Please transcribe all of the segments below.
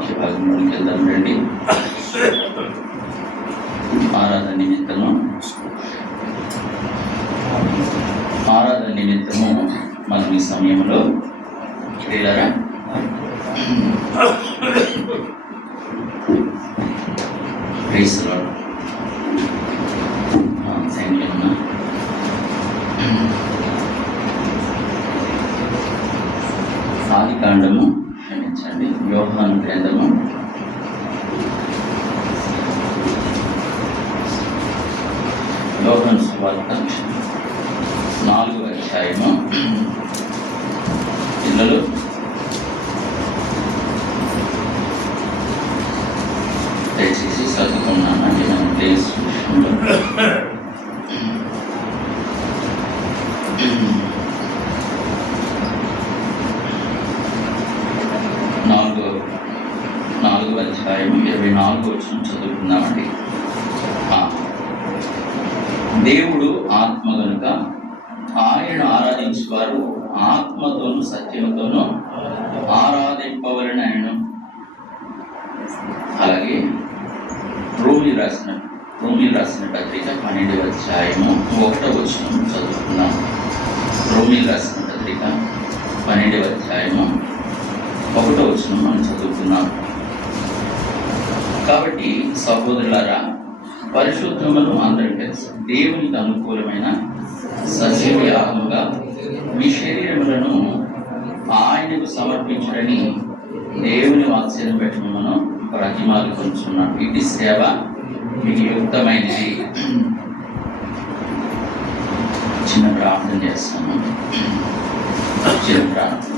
వాక్య భాగంలోకి వెళ్దాం రండి. ఆరాధన నిమిత్తము మనం ఈ సమయంలో వెళ్ళరా ఆది కాండము క్షమించండి, యోహాను గ్రంథము 4వ అధ్యాయము. పిల్లలు దయచేసి చదువుకున్నానండి. మనం ప్లేస్ నాలుగవ అధ్యాయం 24వ వచనం చదువుకుందామండి. దేవుడు ఆత్మ కనుక ఆయన ఆరాధించేవారు ఆత్మతోనూ సత్యంతోనూ ఆరాధింపవలని ఆయన. అలాగే రోమిలి రాసిన పత్రిక 12వ అధ్యాయము 1వ వచనం చదువుకున్నాం. రోమిలి రాసిన పత్రిక 12వ అధ్యాయము 1వ వచనం మనం చదువుకున్నాం. కాబట్టి సహోదరులారా, పరిశుద్ధమును అందరం కలిసి దేవునికి అనుకూలమైన సజీవ యాగముగా మీ శరీరములను ఆయనకు సమర్పించడని దేవుని వాత్సల్యం పెట్టి మనం ప్రతిమాలు కొంచున్నాం. ఇది సేవ మీకు యుక్తమైనది. చిన్న ప్రార్థన చేస్తాము. చిన్న ప్రార్థన.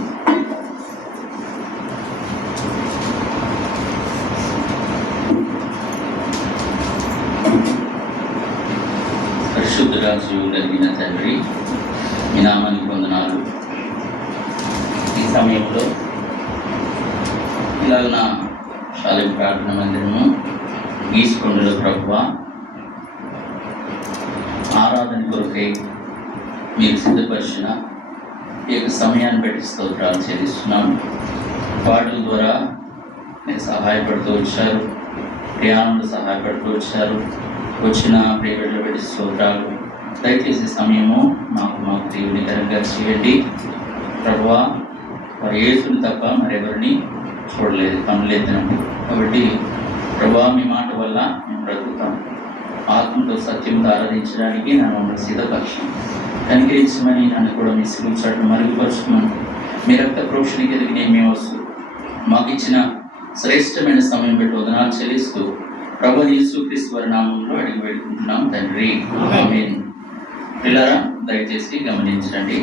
పరిశుద్ధుడా, జీవులు కలిగిన తండ్రి, మీ నామానికి వందనాలు. ఈ సమయంలో ఇలాగ నా శాలీ ప్రార్థన మందిరము గీసుకొండలో ప్రభువా ఆరాధన కొరకై మీరు సిద్ధపరిచిన ఈ యొక్క సమయాన్ని బట్టి స్తోత్రాలు చెల్లిస్తున్నాను. పాటల ద్వారా మీరు సహాయపడుతూ వచ్చారు, ప్రయాణంలో సహాయపడుతూ వచ్చారు. వచ్చిన ప్రేమలో పెట్టి స్తోత్రాలు. దయచేసి సమయము మాకు దేవునికరంగా చేయండి ప్రభువా. వారు యేసుని తప్ప మరెవరిని చూడలేదు, పనులేదనండి. కాబట్టి ప్రభువా, మీ మాట వల్ల మేము బ్రతుకుతాం. ఆత్మతో సత్యంతో ఆరాధించడానికి నన్ను మమ్మల్ని సిద్ధపరిచాం. కనికరించమని నన్ను కూడా మీ సిగుచాటు మరుగుపరచుకోమని మీ రక్త ప్రోక్షణకి ఎదిగి మేము వస్తూ మాకు ఇచ్చిన శ్రేష్టమైన సమయం పెట్టి వదనాలు చెల్లిస్తూ ప్రభు యేసుక్రీస్తు వారి నామంలో అడిగి పెట్టుకుంటున్నాం తండ్రి, ఆమేన్. పిల్లరా, దయచేసి గమనించండి.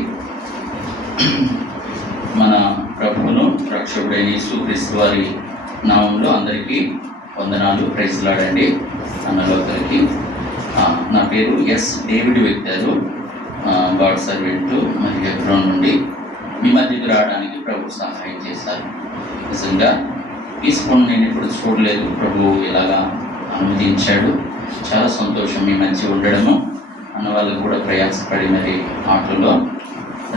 మన ప్రభువును రక్షకుడైన యేసుక్రీస్తు వారి నామంలో అందరికీ వందనాలు. ప్రైజ్ లాడండి అన్నలోకరికి. నా పేరు ఎస్ డేవిడ్ వ్యక్తారు, గాడ్ సర్వెంట్, మరి హెబ్రోన్ నుండి మీ మధ్యకు రావడానికి ప్రభు సహాయం చేశారు. నిజంగా తీసుకొని నేను ఎప్పుడు చూడలేదు. ప్రభు ఇలాగా అనుమతించాడు. చాలా సంతోషం మీ మధ్య ఉండడము. అన్న వాళ్ళకు కూడా ప్రయాసపడి మరి ఆటల్లో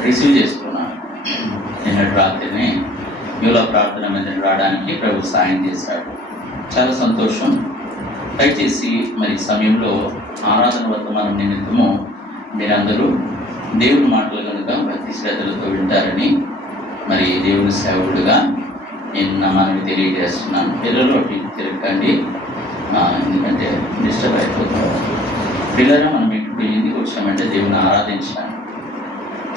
రిసీవ్ చేసుకున్నాను. నిన్నటి రాత్రిని యూలా ప్రార్థన మీద రావడానికి ప్రభు సాయం చేశాడు. చాలా సంతోషం. దయచేసి మరి సమయంలో ఆరాధన వర్తమానం నిమిత్తము మీరందరూ దేవుని మాటలు కనుక భక్తి శ్రద్ధలతో వింటారని మరి దేవుని సేవకుడుగా నేను నమ్మాలని తెలియజేస్తున్నాను. పిల్లలు అటు తిరగండి, ఎందుకంటే డిస్టర్బ్ అయిపోతారు. పిల్లలు మనం ఇప్పుడు ఎందుకు వచ్చామంటే దేవుని ఆరాధించడానికి.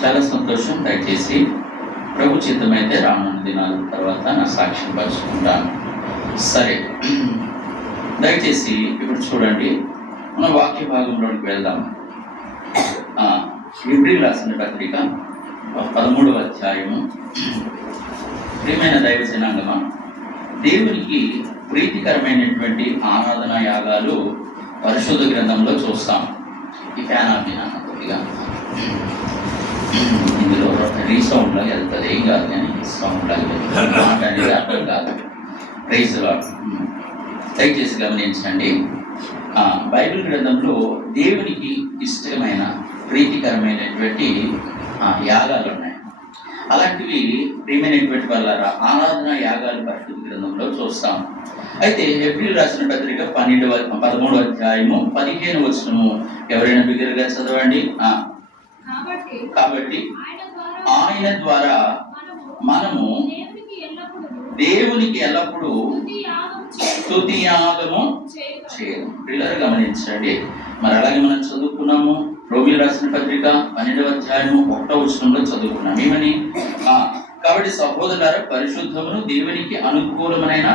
చాలా సంతోషం. దయచేసి ప్రభు చిత్తమైతే రానున్న దినాల తర్వాత నా సాక్ష్యం పంచుకుంటాను. సరే, దయచేసి ఇప్పుడు చూడండి, మన వాక్య భాగంలోకి వెళ్దాం. హెబ్రీయులకు రాసిన పత్రిక 13వ అధ్యాయము. ప్రియమైన దైవ జనాంగమా, దేవునికి ప్రీతికరమైనటువంటి ఆరాధనా యాగాలు పరిశుద్ధ గ్రంథంలో చూస్తాం. ఈ ఫ్యాన్ ఆపినా కొద్దిగా ఇందులో రీసౌండ్ లాగా వెళ్తుంది, ఏం కాదు కానీ సౌండ్ లాగా మాట అనేది అర్థం కాదు. Praise Lord. దయచేసి గమనించండి, బైబిల్ గ్రంథంలో దేవునికి ఇష్టమైన ప్రీతికరమైనటువంటి యాగాలు ఉన్నాయి. అలాంటివి ప్రియమైనటువంటి వల్ల ఆరాధన యాగాలు పరిశుద్ధ గ్రంథంలో వాక్యంలో చూస్తాం. అయితే హెబ్రీయులకు రాసిన పత్రిక 13వ అధ్యాయము 15వ వచనము ఎవరైనా బిగ్గరగా చదవండి. కాబట్టి ఆయన ద్వారా మనము దేవునికి ఎల్లప్పుడూ స్తుతి యాగము చేయడం. పిల్లలు గమనించండి. మరి అలాగే మనం చదువుకున్నాము రోమీయులకు రాసిన పత్రిక 12వ అధ్యాయము 1వ వచనంలో చదువుకున్నాం ఏమని, కాబట్టి సహోదరులారా, పరిశుద్ధమును దేవునికి అనుకూలమైన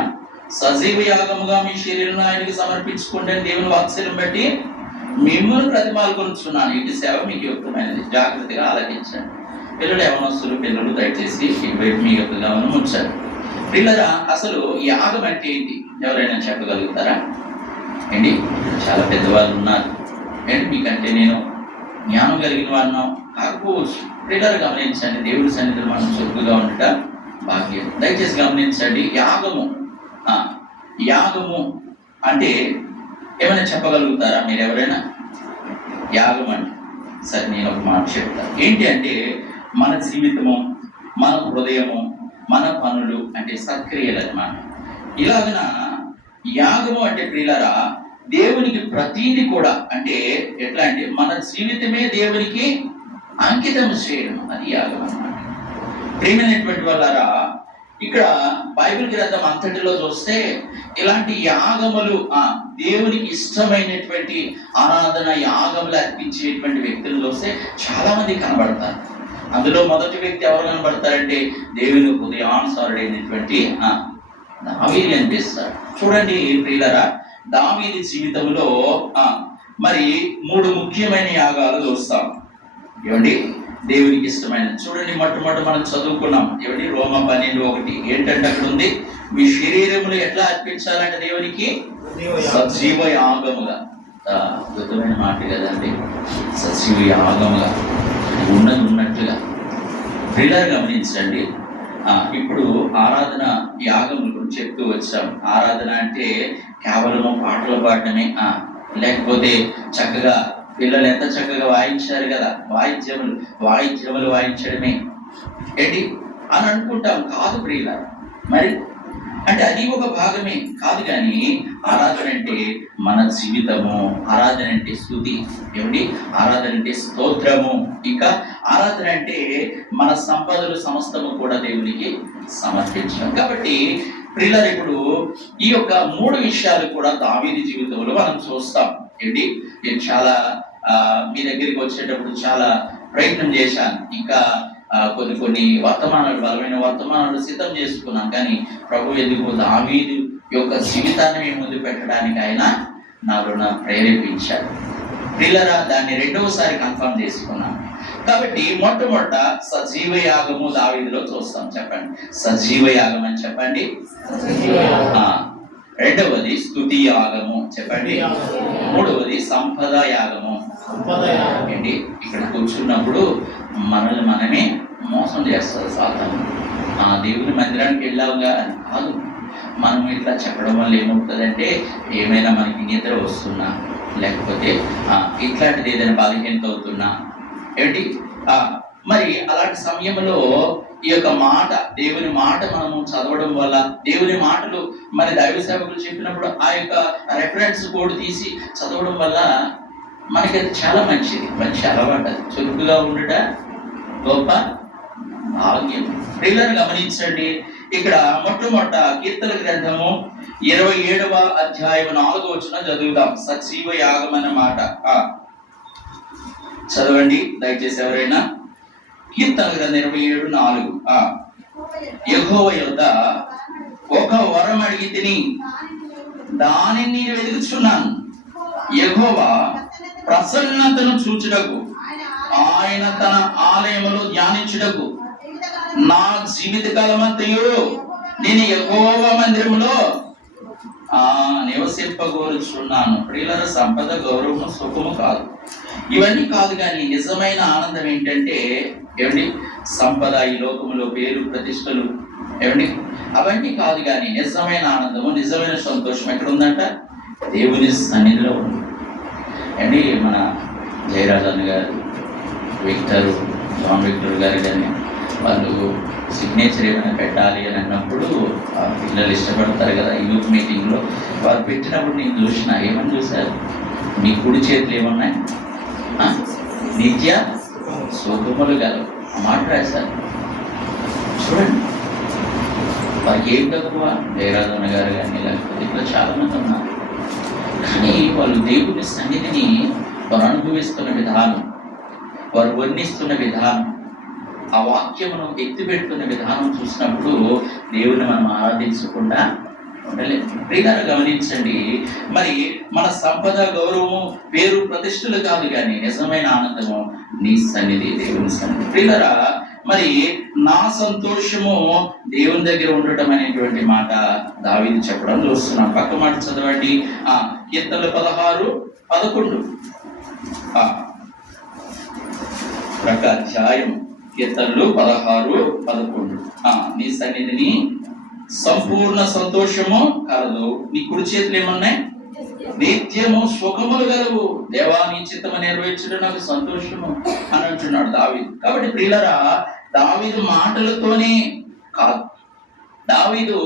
సజీవ యాగముగా మీ శరీరం ఆయనకి సమర్పించుకోండి అని దేవుని వాత్సల్యం బట్టి మిమ్మల్ని ప్రతిమాలుకొనుచున్నాను. ఇటు సేవ మీకు యుక్తమైనది, జాగ్రత్తగా ఆలకించండి. పిల్లలు యవనస్తులు, పిల్లలు దయచేసి ఇటువైపు మీ యొక్క గమనం ఉంచారు. పిల్లరా, అసలు యాగం అంటే ఏంటి ఎవరైనా చెప్పగలుగుతారా? ఏంటి, చాలా పెద్దవాళ్ళు ఉన్నారు ఏంటి, మీకంటే నేను జ్ఞానం కలిగిన వాడినాం కాకపోవచ్చు. పిల్లలు గమనించండి, దేవుడి సన్నిధిలో మనం చురుకుగా ఉండటం భాగ్యం. దయచేసి గమనించండి, యాగము అంటే ఏమైనా చెప్పగలుగుతారా మీరు ఎవరైనా? యాగం అంటే సరే నేను ఒక మాట చెప్తాను. ఏంటి అంటే మన జీవితము, మన హృదయము, మన పనులు అంటే సత్క్రియలు అన్నమాట. ఇలాగన యాగము అంటే ప్రియులారా, దేవునికి ప్రతీది కూడా అంటే ఎట్లా అంటే మన జీవితమే దేవునికి అంకితం చేయడం, అది యాగం అన్నమాట. ప్రియమైనటువంటి వాళ్ళారా, ఇక్కడ బైబిల్ గ్రంథం అంతటిలో చూస్తే ఇలాంటి యాగములు దేవునికి ఇష్టమైనటువంటి ఆరాధన యాగములు అర్పించేటువంటి వ్యక్తులు చూస్తే చాలా మంది కనబడతారు. అందులో మొదటి వ్యక్తి ఎవరు కనబడతారంటే దేవుని హృదయానుసారుడైనటువంటి దావీదు అనిపిస్తాడు. చూడండి ప్రియులారా, దావీదు జీవితంలో మరి 3 ముఖ్యమైన యాగాలు చూస్తాం. ఏమండి, దేవునికి ఇష్టమైన చూడండి. మొట్టమొదటి మనం చదువుకున్నాం ఏమండి, రోమ 12:1 ఏంటంటే అక్కడ ఉంది, మీ శరీరములు ఎట్లా అర్పించాలంటే దేవునికి సజీవ యాగముగా. అద్భుతమైన మాట కదండి, సజీవ యాగముగా ఉన్నట్లుగా. ప్రియులారా గమనించండి, ఇప్పుడు ఆరాధన యాగముల గురించి చెప్తూ వచ్చాం. ఆరాధన అంటే కేవలము పాటలు పాడటమే, లేకపోతే చక్కగా పిల్లలు ఎంత చక్కగా వాయించారు కదా, వాయిద్యములు వాయించడమే ఏంటి అని అనుకుంటాం. కాదు ప్రియులారా, మరి అంటే అది ఒక భాగమే కాదు. కానీ ఆరాధన అంటే మన జీవితము, ఆరాధన అంటే స్తుతి, ఏమిటి ఆరాధన అంటే స్తోత్రము, ఇంకా ఆరాధన అంటే మన సంపదలు సమస్తము కూడా దేవునికి సమర్పించడం. కాబట్టి ప్రియులారా, ఇప్పుడు ఈ యొక్క 3 విషయాలు కూడా దావీదు జీవితంలో మనం చూస్తాం. ఏంటి, నేను చాలా మీ దగ్గరికి వచ్చేటప్పుడు చాలా ప్రయత్నం చేశాను. ఇంకా కొన్ని వర్తమానాలు, బలమైన వర్తమానాలు సిద్ధం చేసుకున్నాను. కానీ ప్రభు ఎందుకు దావీదు యొక్క జీవితాన్ని మేము ముందు పెట్టడానికి ఆయన నాలో ప్రేరేపించాడు. ప్రియులారా, దాన్ని 2వసారి కన్ఫర్మ్ చేసుకున్నాను. కాబట్టి మొట్టమొదట సజీవ యాగము దావీదులో చూస్తాం. చెప్పండి, సజీవ యాగం అని చెప్పండి. 2వది స్తుతి యాగము చెప్పండి. 3వది సంపద యాగము. ఏంటి, ఇక్కడ కూర్చున్నప్పుడు మనల్ని మనమే మోసం చేస్తారు సాతాను. దేవుని మందిరానికి వెళ్ళావుగా కాదు, మనం ఇట్లా చెప్పడం వల్ల ఏమవుతుందంటే ఏమైనా మనకి నిద్ర వస్తున్నా, లేకపోతే ఇట్లాంటిది ఏదైనా బలహీనత అవుతున్నా ఏంటి, మరి అలాంటి సమయంలో ఈ యొక్క మాట, దేవుని మాట మనము చదవడం వల్ల, దేవుని మాటలు మరి దైవ సేవకులు చెప్పినప్పుడు ఆ యొక్క రెఫరెన్స్ కోడ్ తీసి చదవడం వల్ల మనకి అది చాలా మంచిది, మంచి అలవాటు. చురుకుగా ఉండట గొప్ప భాగ్యం. ప్రియులను గమనించండి, ఇక్కడ మొట్టమొదట కీర్తన గ్రంథము 27వ అధ్యాయం 4వ వచనం చదువుదాం. సజీవ యాగం అన్న మాట చదవండి దయచేసి ఎవరైనా. కీర్తన గ్రంథం 27:4 యెహోవా యొద్ద ఒక వరం అడిగి తిని దానిని నేను వెతుకుచున్నాను. యెహోవా ప్రసన్నతను చూచుటకు, ఆయన తన ఆలయములో ధ్యానించుటకు నా జీవిత కాలమంతయు నేను యెహోవా మందిరములో నివసింపగోరుచున్నాను. ప్రియులారా, సంపద, గౌరవము, సుఖము కాదు, ఇవన్నీ కాదు. కానీ నిజమైన ఆనందం ఏంటంటే ఏమండి, సంపద, ఈ లోకములో పేరు ప్రతిష్టలు ఏమండి, అవన్నీ కాదు. కానీ నిజమైన ఆనందము, నిజమైన సంతోషం ఎక్కడ ఉందంట? దేవుని సన్నిధిలో ఉంది. అండి, మన జయరాజన్ గారు, జాన్ విక్టర్ గారు కానీ వాళ్ళు సిగ్నేచర్ ఏమైనా పెట్టాలి అని అన్నప్పుడు పిల్లలు ఇష్టపడతారు కదా, యూత్ మీటింగ్లో వారు పెట్టినప్పుడు నేను చూసిన ఏమని చూశారు, మీ కుడి చేతులు ఏమున్నాయి, నిత్య సుఖములు గలవు ఆ మాట రాశారు. చూడండి, వారికి ఏం తక్కువ, జయరాధవన గారు కానీ లేకపోతే ఇంకా చాలా మంది ఉన్నారు. కానీ వాళ్ళు దేవుని సన్నిధిని వారు అనుభవిస్తున్న విధానం, వారు వర్ణిస్తున్న విధానం, ఆ వాక్యమును ఎత్తిపెడుతున్న విధానం చూసినప్పుడు దేవుని మనం ఆరాధించకుండా ఉండలేదు. ప్రియులారా గమనించండి, మరి మన సంపద, గౌరవము, పేరు, ప్రతిష్టలు కాదు కానీ నిజమైన ఆనందము నీ సన్నిధి, దేవుని సన్నిధి. ప్రియులారా, మరి నా సంతోషము దేవుని దగ్గర ఉండటం అనేటువంటి మాట దావీదు చెప్పడం చూస్తున్నాం. పక్క మాట చదవండి, కీర్తనలు 16:11 ప్రక్క అధ్యాయం, కీర్తనలు 16:11. నీ సన్నిధిని సంపూర్ణ సంతోషము కలదు, నీ కుడి చేతులు ఏమన్నాయి, నిత్యము సుఖములు గలవు, దేవా నీ చిత్తము నెరవేర్చడం నాకు సంతోషము అని అంటున్నాడు దావీదు. కాబట్టి ప్రియులారా, దావీదు మాటలతోనే కాదు, దావీదు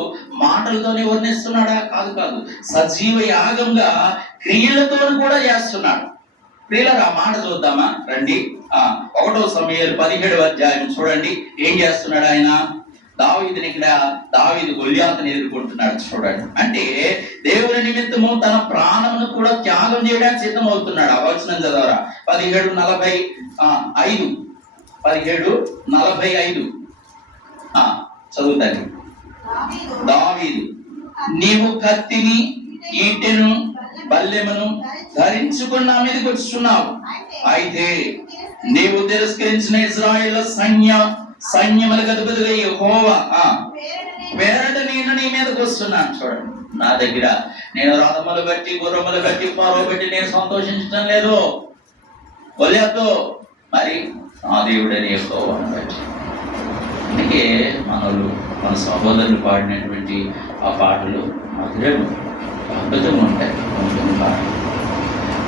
మాటలతోనే వర్ణిస్తున్నాడా, కాదు, సజీవ యాగంగా క్రియలతో కూడా చేస్తున్నాడు. ప్రియులారా, మాట చూద్దామా రండి. 1 సమూయేలు 17వ అధ్యాయం చూడండి, ఏం చేస్తున్నాడు ఆయన. దావీదుని ఇక్కడ దావీదు గొల్యాతుని ఎదుర్కొంటున్నాడు చూడండి. అంటే దేవుని నిమిత్తము తన ప్రాణమును కూడా త్యాగం చేయడానికి సిద్ధమవుతున్నాడు. ఆ వచనం చదవరా, 17:45 చదువుతాను. దావీదు, నీవు కత్తిని, ఈటెను, బల్లెమును ధరించుకుని నా మీదకి వచ్చుచున్నావు. అయితే నీవు తిరస్కరించిన ఇశ్రాయేలు సైన్యములకు అధిపతిగా యెహోవా పేరట నేను నీ మీదకి వస్తున్నాను. చూడండి, నా దగ్గర నేను రథములు బట్టి, గుర్రములు బట్టి, పారో బట్టి నేను సంతోషించడం లేదు. గొల్యాతు మరి నా దేవుడని యెహోవాను బట్టి. అందుకే మన సహోదరులు పాడినటువంటి ఆ పాటలు మధురము, అద్భుతంగా ఉంటాయి.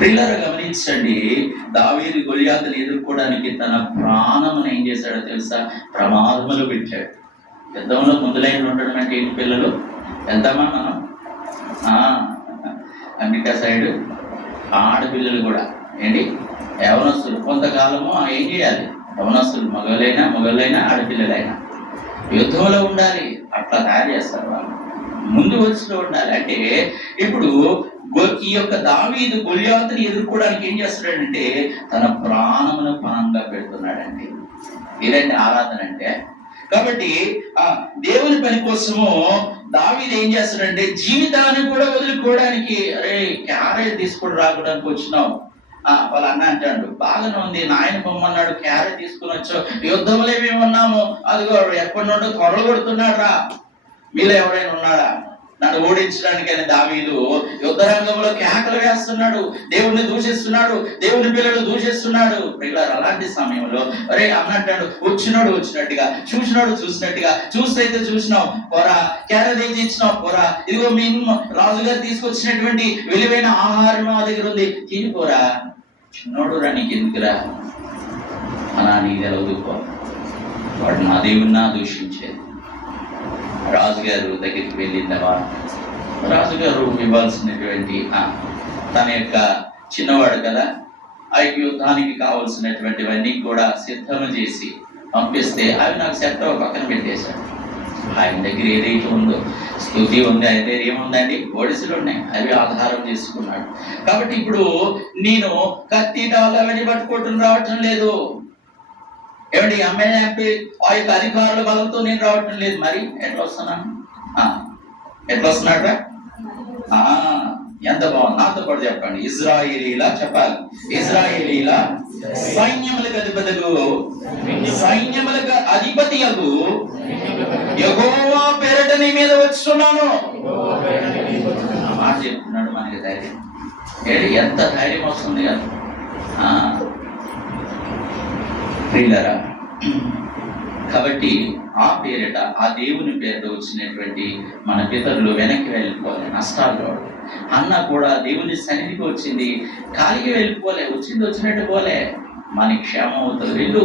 పిల్లలు గమనించండి, దావీదు గొల్యాతుని ఎదుర్కోవడానికి తన ప్రాణమును ఏం చేశాడో తెలుసా, ప్రమాదములు పెట్టాడు. యుద్ధంలో ముందులైన ఉండడం అంటే ఏంటి పిల్లలు, వెళ్తామా మనం? అమెరికా సైడు ఆడపిల్లలు కూడా ఏంటి, యవనస్తులు కొంతకాలము ఏం చేయాలి, యవనస్తులు మగవాళ్ళైనా ఆడపిల్లలైనా యుద్ధంలో ఉండాలి. అట్లా తయారు చేస్తారు వాళ్ళు, ముందు వరుసలో ఉండాలి. అంటే ఇప్పుడు ఈ యొక్క దావీదు గొల్యాతుని ఎదుర్కోవడానికి ఏం చేస్తున్నాడంటే తన ప్రాణమును పణంగా పెడుతున్నాడండి. ఇదండి ఆరాధన అంటే. కాబట్టి దేవుని పని కోసము దావీదు ఏం చేస్తాడంటే జీవితాన్ని కూడా వదులుకోవడానికి, అరే క్యారెట్ తీసుకొని రావడానికి వచ్చినావు, వాళ్ళ అన్న అంటాడు, బాగానే ఉంది, నాయన పొమ్మన్నాడు, క్యారెట్ తీసుకుని వచ్చావు, యుద్ధంలో ఏమేమన్నాము, అదిగో ఎప్పటి నుండో త్వరలు కొడుతున్నాడు రా, మీలో ఎవరైనా ఉన్నాడా నన్ను ఓడించడానికి అని దావీదు యుద్ధ రంగంలో కేకలు వేస్తున్నాడు, దేవుడిని దూషిస్తున్నాడు, దేవుని పిల్లలు దూషిస్తున్నాడు. పిల్లలు అలాంటి సమయంలో అరే అన్నట్టాడు, వచ్చినట్టుగా, చూసినట్టుగా, చూస్తైతే చూసినావు పోరా, క్యారెట్ ఏం ఇచ్చినావు పోరా, ఇదిగో మీ రాజుగారు తీసుకొచ్చినటువంటి విలువైన ఆహారం మా దగ్గర ఉంది, తినిపోరా, చిన్నోడు రా, నీకు ఎందుకురా అలా నీకు తెలవదుకో. వాడు నా దేవుడిని దూషించేది. రాజుగారు దగ్గరికి వెళ్ళిన తర్వాత రాజుగారు ఇవ్వాల్సినటువంటి తన యొక్క చిన్నవాడు కదా, ఆ యుద్ధానికి కావలసినటువంటివన్నీ కూడా సిద్ధం చేసి పంపిస్తే అవి నాకు సెట్ పక్కన పెట్టేశాడు. ఆయన దగ్గర ఏదైతే ఉందో, స్తుతి ఉంది, ఆయన దగ్గర ఏముందండి, ఒడిసెలు ఉన్నాయి, అవి ఆధారం చేసుకున్నాడు. కాబట్టి ఇప్పుడు నేను కత్తి డాలు అవన్నీ పట్టుకోవటం రావటం లేదు, ఏమండి ఎమ్మెల్యే ఎంపీ ఆ యొక్క అధికారుల బలంతో నేను రావటం లేదు. మరి ఎట్లా వస్తున్నాను, ఎట్లా వస్తున్నాడు? ఎంత బాగుంది, నాతో పాటు చెప్పండి. ఇజ్రాయేలీలా చెప్పాలి, ఇజ్రాయేలీలా సైన్యములకు అధిపతియగు యెహోవా పేరట నీ మీద వచ్చున్నాను మాట చెప్తున్నాడు. మనకి ధైర్యం ఏంటి, ఎంత ధైర్యం వస్తుంది కదా ప్రియులారా. కాబట్టి ఆ పేరిట, ఆ దేవుని పేరిట వచ్చినటువంటి మన పితరులు వెనక్కి వెళ్ళిపోలే, నష్టాలు. అన్న కూడా దేవుని సన్నిధికి వచ్చింది, ఖాళీగా వెళ్ళిపోలే, వచ్చినట్టు పోలే, మన క్షేమం అవుతుంది వెళ్ళు.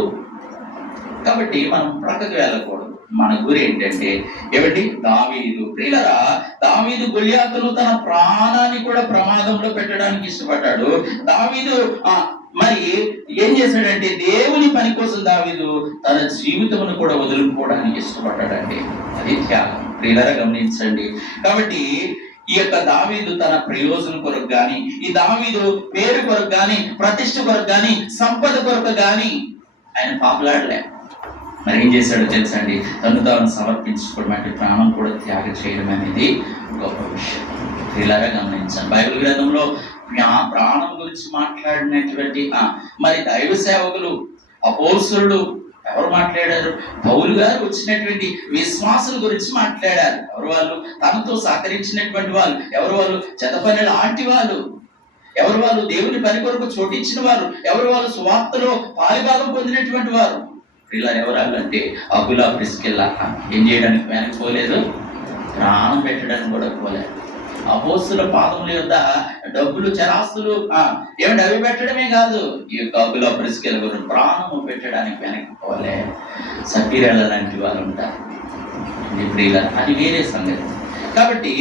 కాబట్టి మనం ప్రక్కకు వెళ్ళకూడదు. మన గురి ఏంటంటే ఏమిటి? దావీదు. ప్రియులరా, దావీదు గొల్యాతును తన ప్రాణాన్ని కూడా ప్రమాదంలో పెట్టడానికి ఇష్టపడ్డాడు. దావీదు మరి ఏం చేశాడంటే దేవుని పని కోసం దావీదు తన జీవితమును కూడా వదులుకోవడానికి ఇష్టపడ్డాడండి. అది త్యాగం. ప్రియులరా గమనించండి. కాబట్టి ఈ యొక్క దావీదు తన ప్రయోజనం కొరకు గాని, ఈ దావీదు పేరు కొరకు గాని, ప్రతిష్ఠ కొరకు గాని, సంపద కొరకు గాని ఆయన పాపులాడలే. మరి ఏం చేశాడో తెలుసండి? తను తాను సమర్పించుకోవడం అంటే ప్రాణం కూడా త్యాగం చేయడం అనేది గొప్ప విషయం. ఇలాగా గమనించాను. బైబిల్ గ్రంథంలో ప్రాణం గురించి మాట్లాడినటువంటి మరి దైవ సేవకులు, అపోస్తలులు ఎవరు మాట్లాడారు? పౌలు గారు వచ్చినటువంటి విశ్వాసుల గురించి మాట్లాడారు. ఎవరు వాళ్ళు? తనతో సహకరించినటువంటి వాళ్ళు. ఎవరు వాళ్ళు? చెతపని లాంటి వాళ్ళు. ఎవరు వాళ్ళు? దేవుని పని కొరకు చోటించిన వారు. ఎవరు వాళ్ళు? సువార్తలో పాలిభాగం పొందినటువంటి వారు. ఇలా ఎవరాలంటే అబులా, ప్రిస్కిల్లా ఏం చేయడానికి వెనకపోలేదు, ప్రాణం పెట్టడానికి కూడా పోలేదు. అపోస్తుల పాదముల యొద్ద డబ్బులు, చరాస్తులు ఏమిటి అవి పెట్టడమే కాదు, ఈ యొక్క అబులా, ప్రిస్కిల్లా గురించి ప్రాణము పెట్టడానికి వెనకపోలే. సఫీరాల లాంటి వాళ్ళు ఉంటారు. ఇప్పుడు ఇలా అది వేరే సంగతి. కాబట్టి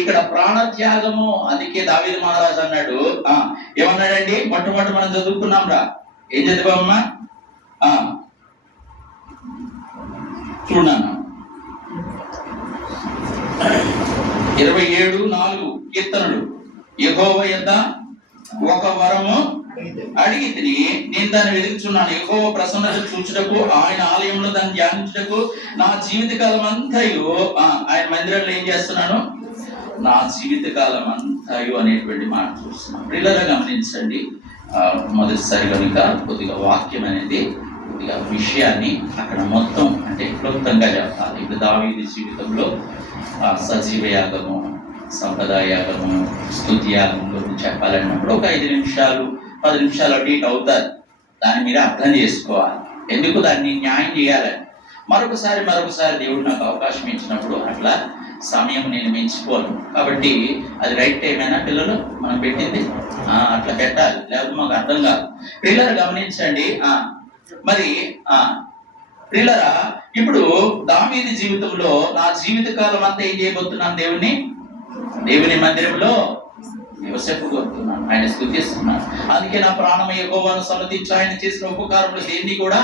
ఇక్కడ ప్రాణత్యాగము. అందుకే దావీదు మహారాజు అన్నాడు, ఏమన్నాడండి? మొట్టమొదటి మనం చదువుకున్నాం రా. ఏం చదివామమ్మా? చూడన్నా 27:4 కీర్తనలు. యెహోవా యొద్ద ఒక వరము అడిగి తిని నేను దాన్ని వెతుకుచున్నాను. యెహోవా ప్రసన్నత చూచుటకు, ఆయన ఆలయంలో దాన్ని ధ్యానించుటకు నా జీవితకాలం అంతయు ఆయన మందిరంలో ఏం చేస్తున్నాను? నా జీవితకాలం అంతయు అనేటువంటి మాట చూస్తున్నాను. పిల్లలు గమనించండి. మొదటిసారి కనుక కొద్దిగా వాక్యం అనేది కొద్దిగా విషయాన్ని అక్కడ మొత్తం అంటే క్లుప్తంగా చెప్పాలి. ఇప్పుడు దావీదు జీవితంలో సజీవ యాగము, సంప్రదాయ యాగము, స్తుతి యాగం గురించి చెప్పాలన్నప్పుడు ఒక 5 నిమిషాలు 10 నిమిషాలు అటు ఇటు అవుతారు. దాన్ని మీరు అర్థం చేసుకోవాలి. ఎందుకు దాన్ని న్యాయం చేయాలని. మరొకసారి దేవుడు నాకు అవకాశం ఇచ్చినప్పుడు అట్లా సమయం నేను మించిపోను. కాబట్టి అది రైట్ టైమేనా పిల్లలు మనం పెట్టింది? అట్లా పెట్టాలి, లేకపోతే మాకు అర్థం కాదు. పిల్లలు గమనించండి. మరి ప్రియులరా, ఇప్పుడు దావీదు జీవితంలో నా జీవిత కాలం అంతా ఏం చేయబోతున్నాను? దేవుని మందిరంలో నివసింపబోతున్నాను, ఆయన స్తుతిస్తున్నాను. అందుకే నా ప్రాణం యెహోవాను సన్నతించి ఆయన చేసిన ఉపకారములు దేన్ని కూడా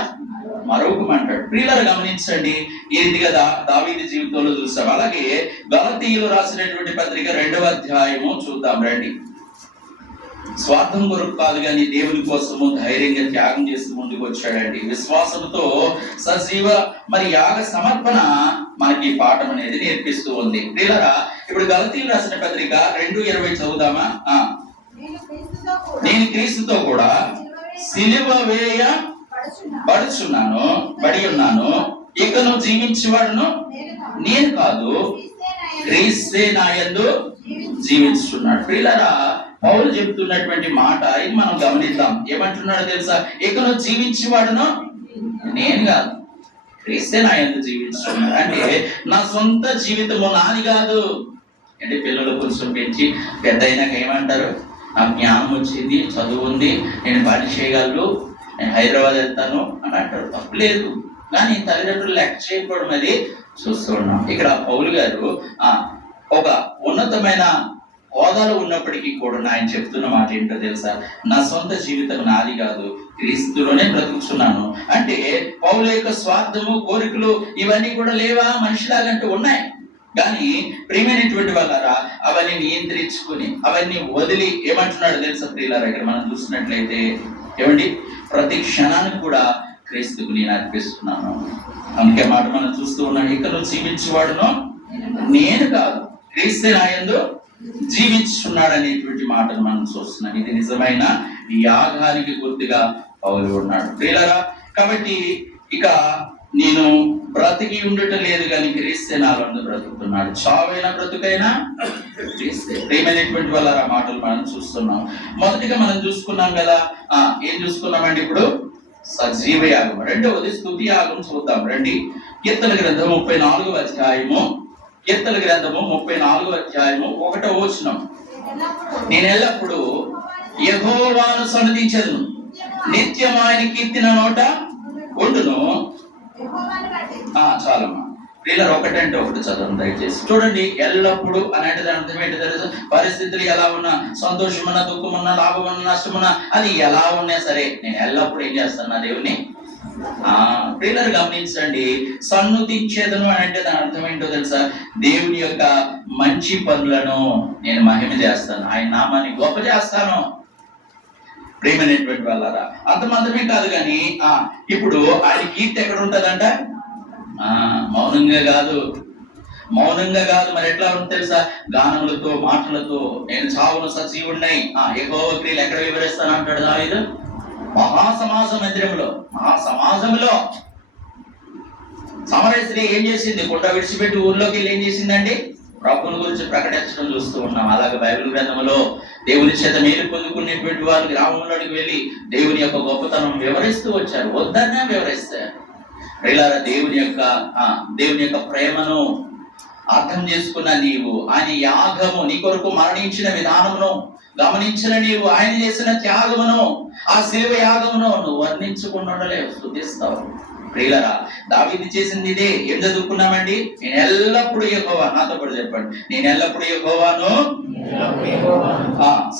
మరొకమంటాడు. ప్రియులరు గమనించండి. ఈ రీతిగా దావీదు జీవితంలో చూస్తాం. అలాగే గలతీయులు రాసినటువంటి పత్రిక 2వ అధ్యాయము చూద్దాం రండి. స్వార్థం కొరకు కాదు కానీ దేవుని కోసము ధైర్యంగా త్యాగం చేస్తూ ముందుకు వచ్చాడండి. విశ్వాసంతో సజీవ మరి యాగ సమర్పణ మనకి పాఠం అనేది నేర్పిస్తూ ఉంది. ప్రియులారా, ఇప్పుడు గలతీయులు రాసిన పత్రిక 2:20 చదువుదామా? నేను క్రీస్తుతో కూడా సిలువ వేయ బడి ఉన్నాను. ఇకను జీవించేవాడును నేను కాదు, క్రీస్తే నా యందు జీవించున్నాడు. ప్రియులారా, పౌలు చెప్తున్నటువంటి మాట ఇది మనం గమనిద్దాం. ఏమంటున్నాడో తెలుసా? ఇకను జీవించేవాడును నేను కాదు, క్రీస్తే నా యందు జీవించున్నాడు. అంటే నా సొంత జీవితము నాది కాదు. అంటే పిల్లలు కొంచెం పెంచి పెద్ద అయినాక ఏమంటారు? నాకు జ్ఞానం వచ్చింది, చదువు ఉంది, నేను పని చేయగలను, నేను హైదరాబాద్ వెళ్తాను అని అంటారు. తప్పులేదు, కానీ తల్లిదండ్రులు లెక్క చేయకపోవడం అది చూస్తూ ఉన్నాం. ఇక్కడ పౌలు గారు ఒక ఉన్నతమైన హోదాలో ఉన్నప్పటికీ కూడా ఆయన చెప్తున్న మాట ఏంటో తెలుసా? నా సొంత జీవితం నాది కాదు, క్రీస్తులోనే బ్రతుకుతున్నాను. అంటే పౌలు యొక్క స్వార్థము, కోరికలు ఇవన్నీ కూడా లేవా? మనిషిలాగంటూ ఉన్నాయి. కానీ ప్రియమైనటువంటి వాళ్ళారా, అవన్నీ నియంత్రించుకుని అవన్నీ వదిలి ఏమంటున్నాడు తెలుసా ప్రియులారా? ఇక్కడ మనం చూసినట్లయితే ఏమండి, ప్రతి క్షణానికి కూడా క్రీస్తుకు నేను అర్పిస్తున్నాను. అందుకే మాట మనం చూస్తూ ఉన్నాం. ఇక్కడ జీవించేవాడును నేను కాదు, క్రీస్తే నా యందు జీవించున్నాడు అనేటువంటి మాటను మనం చూస్తున్నాం. ఇది నిజమైన యాగానికి గుర్తుగా పౌలు ఉన్నాడు. ప్రియులారా, కాబట్టి ఇక నేను బ్రతికి ఉండటం లేదు కానీ క్రీస్తే నాలో బ్రతుకుతున్నాడు. చావైనా బ్రతుకైనా క్రీస్తే. ప్రియమైనటువంటి వాళ్ళ మాటలు మనం చూస్తున్నాం. మొదటిగా మనం చూసుకున్నాం కదా, ఏం చూసుకున్నామండి? ఇప్పుడు సజీవ యాగం. రెండవది స్తుతి యాగం చూద్దాం రండి. కీర్తన గ్రంథం 34వ అధ్యాయము. కీర్తన గ్రంథము 34వ అధ్యాయము 1వ వచనం. నేను ఎల్లప్పుడు యెహోవాను సన్నిధించెదను, నిత్యం ఆయన కీర్తి నా నోట ఉండును. చాలమ్మా. ప్రియులారా, ఒకటంటే ఒకటి చదవండి దయచేసి. చూడండి, ఎల్లప్పుడూ అనేది అర్థం ఏంటి తెలుసు? పరిస్థితులు ఎలా ఉన్నా, సంతోషమున్నా, దుఃఖమున్నా, లాభమున్నా, నష్టమున్నా, అది ఎలా ఉన్నా సరే నేను ఎల్లప్పుడూ ఏం చేస్తాను? దేవుని ప్రియులారా గమనించండి. సన్నుతించేదను అని అంటే దాని అర్థం ఏంటో తెలుసా? దేవుని యొక్క మంచి పనులను నేను మహిమ చేస్తాను, ఆయన నామాన్ని గొప్ప చేస్తాను. ప్రేమైనటువంటి వాళ్ళారా, అంత మాత్రమే కాదు కానీ ఇప్పుడు ఆయన కీర్తి ఎక్కడ ఉంటదంట? మౌనంగా కాదు, మౌనంగా కాదు. మరి ఎట్లా ఉంటుంది తెలుసా? గానములతో, మాటలతో. నేను చావును సజీవుడినై యెహోవా క్రియలు ఎక్కడ వివరిస్తాను అంటాడు దావీదు? మహాసమాజ మందిరంలో. మహాసమాజంలో సమరయ స్త్రీ ఏం చేసింది? కొండ విడిచిపెట్టి ఊర్లోకి వెళ్ళి ఏం చేసిందండి? ప్రభువుని గురించి ప్రకటించడం చూస్తూ ఉన్నాం. అలాగే బైబిల్ గ్రంథంలో దేవుని చేత మేలు పొందుకునేటువంటి వారు గ్రామంలోకి వెళ్ళి దేవుని యొక్క గొప్పతనం వివరిస్తూ వచ్చారు, వద్దన్నా వివరిస్తారు. ప్రియులారా, దేవుని యొక్క ప్రేమను అర్థం చేసుకున్న నీవు, ఆయన యాగము, నీ కొరకు మరణించిన విధానమును గమనించిన నీవు, ఆయన చేసిన త్యాగమును, ఆ శిలువ యాగమును నువ్వు వర్ణించకుండా ఉండలేవు, స్తుతిస్తావు. ప్రియులారా, దావీదు చేసింది ఇదే. ఏం చదువుకున్నామండి? నేను ఎల్లప్పుడూ యెహోవా, నాతో కూడా చెప్పండి, నేను ఎల్లప్పుడూ యెహోవాను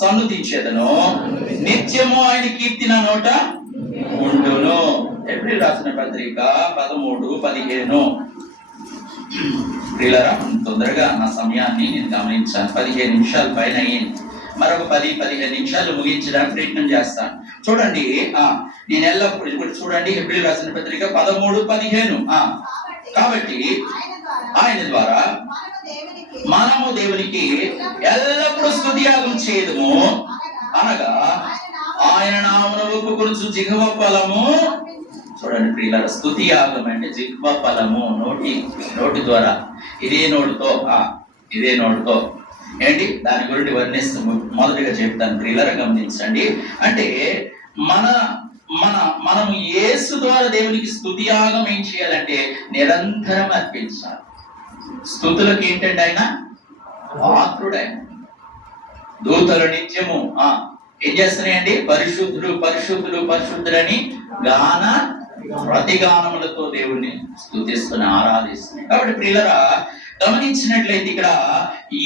సన్నుతించేదను, నిత్యము ఆయన కీర్తి నా నోట ఉండును. ఏప్రిల్ రాసిన పత్రిక 13:15. ప్రియులారా, తొందరగా నా సమయాన్ని నేను గమనించాను. 15 నిమిషాల పైన అయ్యింది. మరొక 10-15 నిమిషాలు ముగించడానికి ప్రయత్నం చేస్తాను. చూడండి, నేను ఎల్లప్పుడు ఇప్పుడు చూడండి, ఏప్రిల్ రాసిన పత్రిక 13:15. కాబట్టి ఆయన ద్వారా మనము దేవునికి ఎల్లప్పుడూ స్తుతియాగం చేయదుము, అనగా ఆయన నామమును ఒప్పుకొనుచు జిహ్వ ఫలము. చూడండి ప్రియులారా, స్తుతి యాగం అంటే జిహ్వ ఫలము, నోటి ద్వారా. ఇదే నోటితో ఏంటి దాని గురించి వర్ణిస్తూ మొదటిగా చెప్తాను. ప్రియులారా గమనించండి. అంటే మనం యేసు ద్వారా దేవునికి స్తుతి యాగం ఏం చేయాలంటే నిరంతరం అర్పించాలి. స్తుతులకు ఏంటంటే ఆయన పాత్రుడైన. దూతలు నిత్యము ఏం చేస్తున్నాయండి? పరిశుద్ధుడు పరిశుద్ధుడు పరిశుద్ధుడని ప్రతిగానములతో దేవుణ్ణి స్తుతిస్తున్న, ఆరాధిస్తున్నాయి. కాబట్టి ప్రియులారా గమనించినట్లయితే ఇక్కడ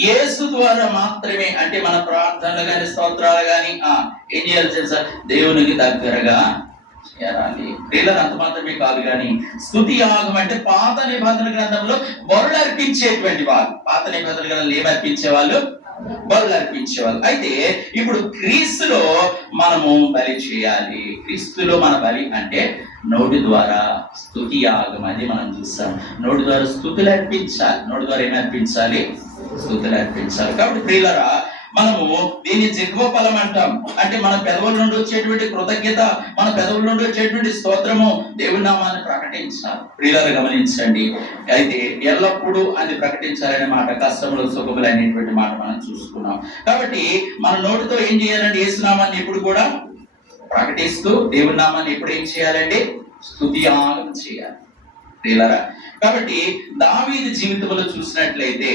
యేసు ద్వారా మాత్రమే, అంటే మన ప్రార్థనలు గాని స్తోత్రాలు గాని ఏం చేయాలి తెలుసా? దేవునికి దగ్గరగా చేరాలి. ప్రియులారా, అంత మాత్రమే కాదు కానీ స్తుతి యాగం అంటే పాత నిబంధన గ్రంథంలో బలులు అర్పించేటువంటి వాళ్ళు. పాత నిబంధన గ్రంథంలో ఏమర్పించే వాళ్ళు? బలులు అర్పించేవాళ్ళు. అయితే ఇప్పుడు క్రీస్తులో మనము బలి చేయాలి. క్రీస్తులో మన బలి అంటే నోటి ద్వారా స్తుతి యాగం అది మనం చూస్తాం. నోటి ద్వారా స్తుతులు అర్పించాలి. నోటి ద్వారా ఏమి అర్పించాలి? స్తుతులు అర్పించాలి. కాబట్టి ప్రియులారా, మనము దీన్ని జిహ్వ ఫలం అంటాం. అంటే మన పెదవుల నుండి వచ్చేటువంటి కృతజ్ఞత, మన పెదవుల నుండి వచ్చేటువంటి స్తోత్రము, దేవుని నామాన్ని ప్రకటించాలి. ప్రియులారా గమనించండి. అయితే ఎల్లప్పుడూ అది ప్రకటించాలనే మాట, కష్టములు సుఖములు అనేటువంటి మాట మనం చూసుకున్నాం. కాబట్టి మన నోటితో ఏం చేయాలంటే యేసు నామాన్ని ఎప్పుడు కూడా ప్రకటిస్తూ దేవుని నామాన్ని ఎప్పుడు ఏం చేయాలండి? స్తుతి యాగం చేయాలి. ప్రియులారా, కాబట్టి దావీదు జీవితంలో చూసినట్లయితే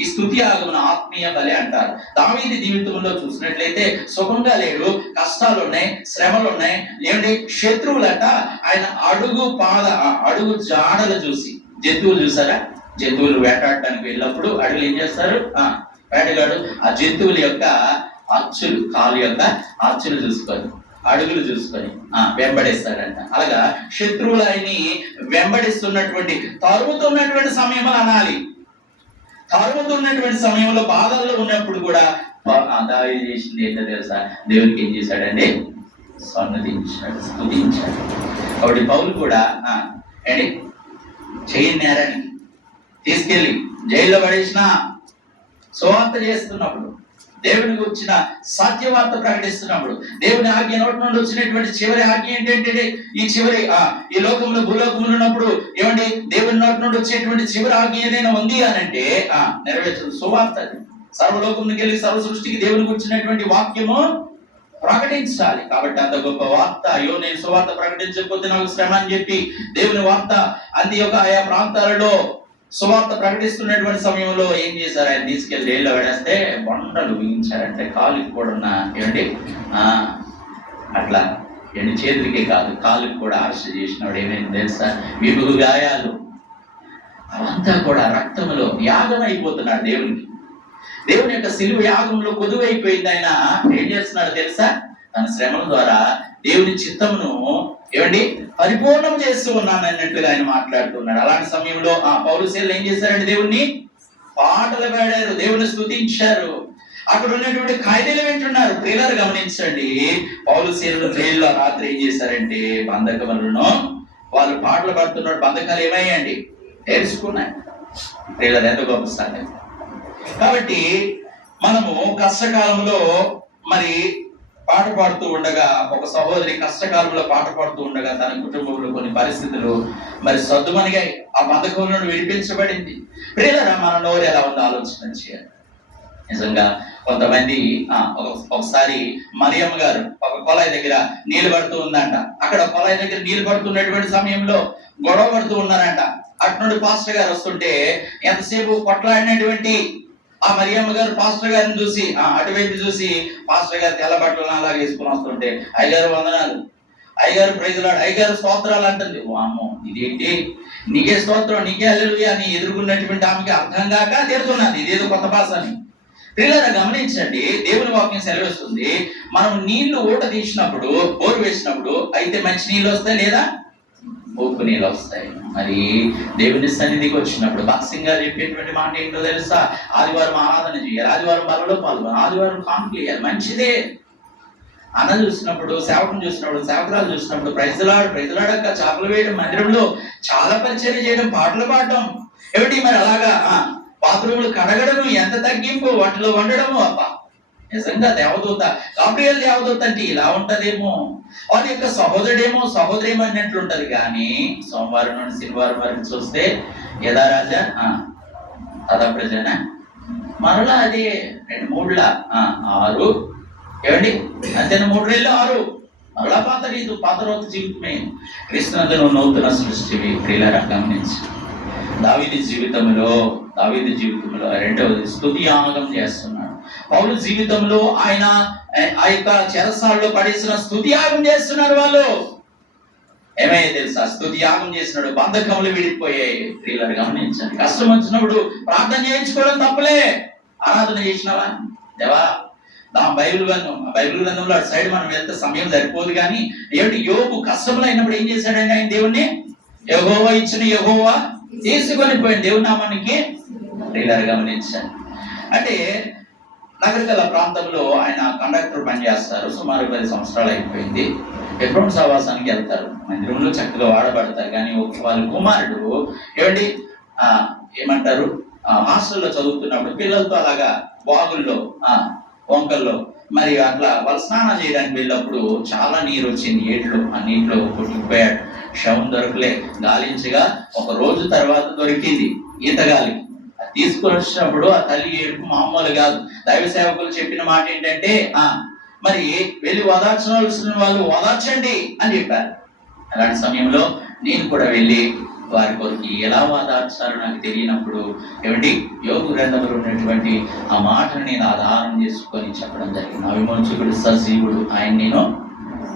ఈ స్తుతి యాగమును ఆత్మీయ బలి అంటారు. దావీదు జీవితంలో చూసినట్లయితే సుఖంగా లేడు, కష్టాలు ఉన్నాయి, శ్రమలు ఉన్నాయి. ఏమంటే శత్రువులట ఆయన అడుగు జాడలు చూసి, జంతువులు చూసారా? జంతువులు వేటాడటానికి వెళ్ళినప్పుడు అడుగులు ఏం చేస్తారు? వేటగాడు ఆ జంతువుల యొక్క అచ్చులు, కాలు యొక్క అచ్చులు చూసుకొని, అడుగులు చూసుకొని వెంబడిస్తాడంట. అలాగా శత్రువులు ఆయన్ని వెంబడిస్తున్నటువంటి, తరుముతున్నటువంటి సమయంలో అనాలి. తరుముతున్నటువంటి సమయంలో బాధల్లో ఉన్నప్పుడు కూడా దావీదు చేసింది ఏంటో తెలుసా? దేవునికి ఏం చేశాడండి? సన్నుతించాడు, స్తుతించాడు. కాబట్టి పౌలు కూడా చేయని నేరాన్ని తీసుకెళ్లి జైల్లో పడేసిన, సువార్త చేస్తున్నప్పుడు, దేవునికి వచ్చిన సత్యవార్త ప్రకటిస్తున్నప్పుడు, దేవుని ఆజ్ఞ నోటి నుండి వచ్చినటువంటి చివరి ఆజ్ఞ ఏంటంటే ఈ లోకంలో భూలోకంలో ఉన్నప్పుడు ఏమండి దేవుని నోటి నుండి వచ్చేటువంటి చివరి ఆజ్ఞ ఏదైనా ఉంది అని అంటే నెరవేర్చడం సువార్త. సర్వలోకంలోకి వెళ్ళి సర్వ సృష్టికి దేవునికి వచ్చినటువంటి వాక్యము ప్రకటించాలి. కాబట్టి అంత గొప్ప వార్త, అయ్యో నేను సువార్త ప్రకటించకపోతే నాకు శ్రమ అని చెప్పి దేవుని వార్త అంత్యొక ఆయా ప్రాంతాలలో సువార్త ప్రకటిస్తున్నటువంటి సమయంలో ఏం చేశారు? ఆయన తీసుకెళ్లి జైల్లో పడేస్తే బొండలు బిగించారంటే కాలుకి కూడా ఉన్న ఏమండి అట్లా చేతులకే కాదు కాలుకి కూడా అరెస్ట్ చేసినవాడు. ఏమైంది తెలుసా? విభుగు గాయాలు, అవంతా కూడా రక్తంలో యాగం అయిపోతున్నాడు దేవునికి. దేవుని యొక్క సిలువ యాగంలో కొదువైపోయింది. ఆయన ఏం చేస్తున్నాడు తెలుసా? తన శ్రమల ద్వారా దేవుని చిత్తమును పరిపూర్ణం చేస్తూ ఉన్నాను అన్నట్లుగా ఆయన మాట్లాడుతున్నాడు. అలాంటి సమయంలో పౌలు శీలలు ఏం చేశారంటే దేవుణ్ణి పాటలు పాడారు, దేవుని స్తుతించారు. అక్కడ ఉన్నటువంటి ఖైదీలు వింటున్నారు. ప్రియులారు గమనించండి, పౌలు శీలలు జైల్లో రాత్రి ఏం చేశారంటే బంధకములను వాళ్ళు పాటలు పాడుతున్నాడు. బంధకాలు ఏమయ్యండి? తెలుసుకున్నాయి. ప్రియులారు ఎంత గొప్ప సాధ్యం. కాబట్టి మనము కష్టకాలంలో మరి పాట పాడుతూ ఉండగా, ఒక సహోదరి కష్టకాలంలో పాట పాడుతూ ఉండగా తన కుటుంబంలో కొన్ని పరిస్థితులు మరి సద్దుమనిగాయి. ఆ బంధకం నుండి విడిపించబడింది. ప్రియులారా, మన నోరు ఎలా ఉందో ఆలోచన చేయాలి. నిజంగా కొంతమంది ఒకసారి మరియమ్మ గారు ఒక కొలాయి దగ్గర నీళ్లు పడుతూ ఉందంట. అక్కడ కొలాయి దగ్గర నీళ్లు పడుతున్నటువంటి సమయంలో గొడవ పడుతూ ఉన్నారంట. అటు నుండి పాస్టర్ గారు వస్తుంటే ఎంతసేపు కొట్లాడినటువంటి ఆ మరియమ్మ గారు పాస్టర్ గారిని చూసి అటువైపు చూసి పాస్టర్ గారు తెల్ల బట్టలు అలాగే వేసుకుని వస్తుంటే, అయ్యగారు వందనాలు, అయ్యగారు ప్రైజులాడు, అయ్యగారు స్తోత్రాలు అంటుంది. అమ్మో, ఇదేంటి, నీకే స్తోత్రం, నీకే హల్లెలూయా అని ఎదుర్కొన్నటువంటి ఆమెకి అర్థం కాక తీరుతున్నది ఇదేదో కొత్త భాష అని. పిల్లలు గమనించండి, దేవుని వాక్యం సెలవిస్తుంది, మనం నీళ్లు ఊట తీసినప్పుడు, బోరు వేసినప్పుడు అయితే మంచి నీళ్ళు వస్తాయి లేదా ఉప్పు నీళ్ళు వస్తాయి. మరి దేవుని సన్నిధికి వచ్చినప్పుడు బాక్సింగ్ గారు చెప్పేటువంటి మాట ఏంటో తెలుసా? ఆదివారం ఆరాధన చేయాలి, ఆదివారం బలలో పాల్గొనాలి, ఆదివారం కానుకలు చేయాలి. మంచిదే. అన్న చూసినప్పుడు, సేవకుని చూసినప్పుడు, సేవకురాలు చూసినప్పుడు ప్రైజులాడక చేపలు వేయడం, మందిరంలో చాలా పరిచర్య చేయడం, పాటలు పాడడం మరి అలాగా బాత్రూములు కడగడము ఎంత తగ్గింపు, వాటిలో వండడము. నిజంగా దేవదూత, గాబ్రియల్ దేవదూత అంటే ఇలా ఉంటదేమో, వారి యొక్క సహోదరేమో అన్నట్లు ఉంటది. కానీ సోమవారం నుండి శనివారం వరకు చూస్తే యదా రాజా తదా ప్రజన మరలా అదే 2 3 6 అంతేనా 3 రెళ్ళు 6 మరలా పాత రోజు జీవితమే. క్రీస్తునందు నూతన సృష్టివి. ప్రియులారా గమనించి దావీదు జీవితంలో రెండవది స్తుతి యాగం చేస్తున్నాడు. పౌలు జీవితంలో ఆయన ఆ యొక్క చెరసాలలో పడేసిన స్తుతి యాగం చేస్తున్నారు. వాళ్ళు ఏమయ్యే తెలుసా? స్తుతి యాగం చేసినాడు. బంధకములు విడిపోయాయి. ప్రియులను గమనించండి. కష్టం వచ్చినప్పుడు ప్రార్థన చేయించుకోవడం తప్పలే. ఆరాధన చేసినావా దేవా, బైబిల్ గ్రంథంలో అటు సైడ్ మనం వెళ్తే సమయం సరిపోదు. కానీ యోబు కష్టములు అయినప్పుడు ఏం చేశాడండి? ఆయన దేవుణ్ణి యెహోవా ఇచ్చిన యెహోవా తీసుకొని పోయింది. దేవుని నామానికి ప్రియులను గమనించండి. అంటే నగరికల ప్రాంతంలో ఆయన కండక్టర్ పనిచేస్తారు. సుమారు 10 సంవత్సరాలు అయిపోయింది. ఎప్పుడు సహవాసానికి వెళ్తారు, మందిరంలో చక్కగా వాడబడతారు. కానీ వాళ్ళ కుమారుడు ఏమంటారు హాస్టల్లో చదువుతున్నప్పుడు పిల్లలతో అలాగా వాగుల్లో వంకల్లో మరి అట్లా వాళ్ళు స్నానం చేయడానికి వెళ్ళినప్పుడు చాలా నీరు వచ్చింది ఏట్లో. ఆ నీటిలో కొట్టుకుపోయాడు. శవం దొరకలే. గాలించగా 1 రోజు తర్వాత దొరికింది ఈతగాలి. తీసుకొని వచ్చినప్పుడు ఆ తల్లి ఏడుపు మామూలు కాదు. దైవ సేవకులు చెప్పిన మాట ఏంటంటే మరి వెళ్ళి ఓదార్చవలసిన వాళ్ళు ఓదార్చండి అని చెప్పారు. అలాంటి సమయంలో నేను కూడా వెళ్ళి వారి కొరకు ఎలా ఓదార్చాలో నాకు తెలియనప్పుడు యోబు గ్రంథంలో ఉన్నటువంటి ఆ మాటను నేను ఆధారం చేసుకొని చెప్పడం జరిగింది. అవిమోచకుడు సజీవుడు, ఆయన నేను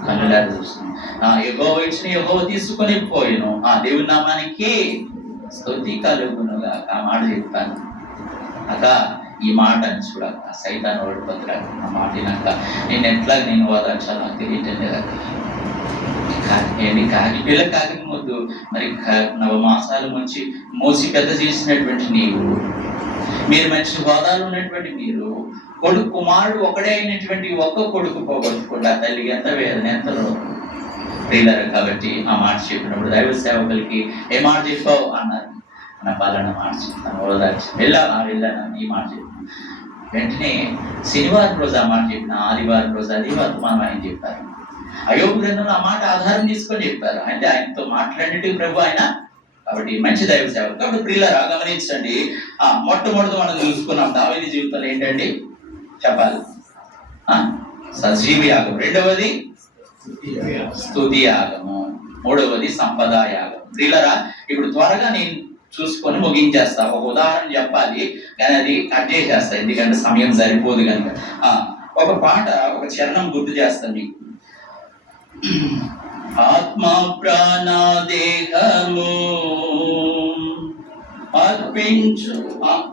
కన్నులారా చూస్తున్నాను. యెహోవా ఇచ్చిన యెహోవా తీసుకొని పోయాను. దేవుని నామానికి స్తుతి కలుగునుగా ఆ మాట చెప్పాను. ఈ మాట అని చూడక సైతాన్ ఓడిపోతురాక ఆ మాట వినాక నేను ఓదార్చాలో నాకు తెలియటం లేదా? కాకి పిల్ల కాకి ముద్దు మరి 9 మాసాలు మంచి మోసి పెద్ద చేసినటువంటి నీవు, మీరు మంచి హోదాలు ఉన్నటువంటి మీరు, కుమారుడు ఒకడే అయినటువంటి ఒక్క కొడుకు పోగొట్టుకుంటా తల్లికి ఎంత వేదన, ఎంత రోగం. ప్రియులారా, కాబట్టి ఆ మాట చెప్పినప్పుడు దైవ సేవకులకి ఏ మాట చెప్పావు అన్నారు. నా పాలన మాట చెప్తాను, ఓదార్చి వెళ్ళాను ఈ మాట చెప్పాను. వెంటనే శనివారం రోజు ఆ మాట చెప్పిన, ఆదివారం రోజు అది వర్తమానం ఆయన చెప్పారు. యోబు గ్రంథంలో ఆ మాట ఆధారం తీసుకొని చెప్పారు. అంటే ఆయనతో మాట్లాడేటి ప్రభు ఆయన. కాబట్టి మంచి దైవ సేవకు. కాబట్టి ప్రియులారా గమనించండి, మొట్టమొదటి మనం చూసుకున్నాం దావీదు జీవితంలో ఏంటండి చెప్పాలి? సజీవ యాగం. రెండవది స్తుతి యాగము. మూడవది సంపద యాగం. ప్రియులారా, ఇప్పుడు త్వరగా నేను చూసుకొని ముగించేస్తా. ఒక ఉదాహరణ చెప్పాలి కానీ అది కట్ చేసేస్తా, ఎందుకంటే సమయం సరిపోదు కనుక. ఒక పాట, ఒక చరణం గుర్తు చేస్తాను మీకు. ఆత్మ ప్రాణ దేహము అర్పించు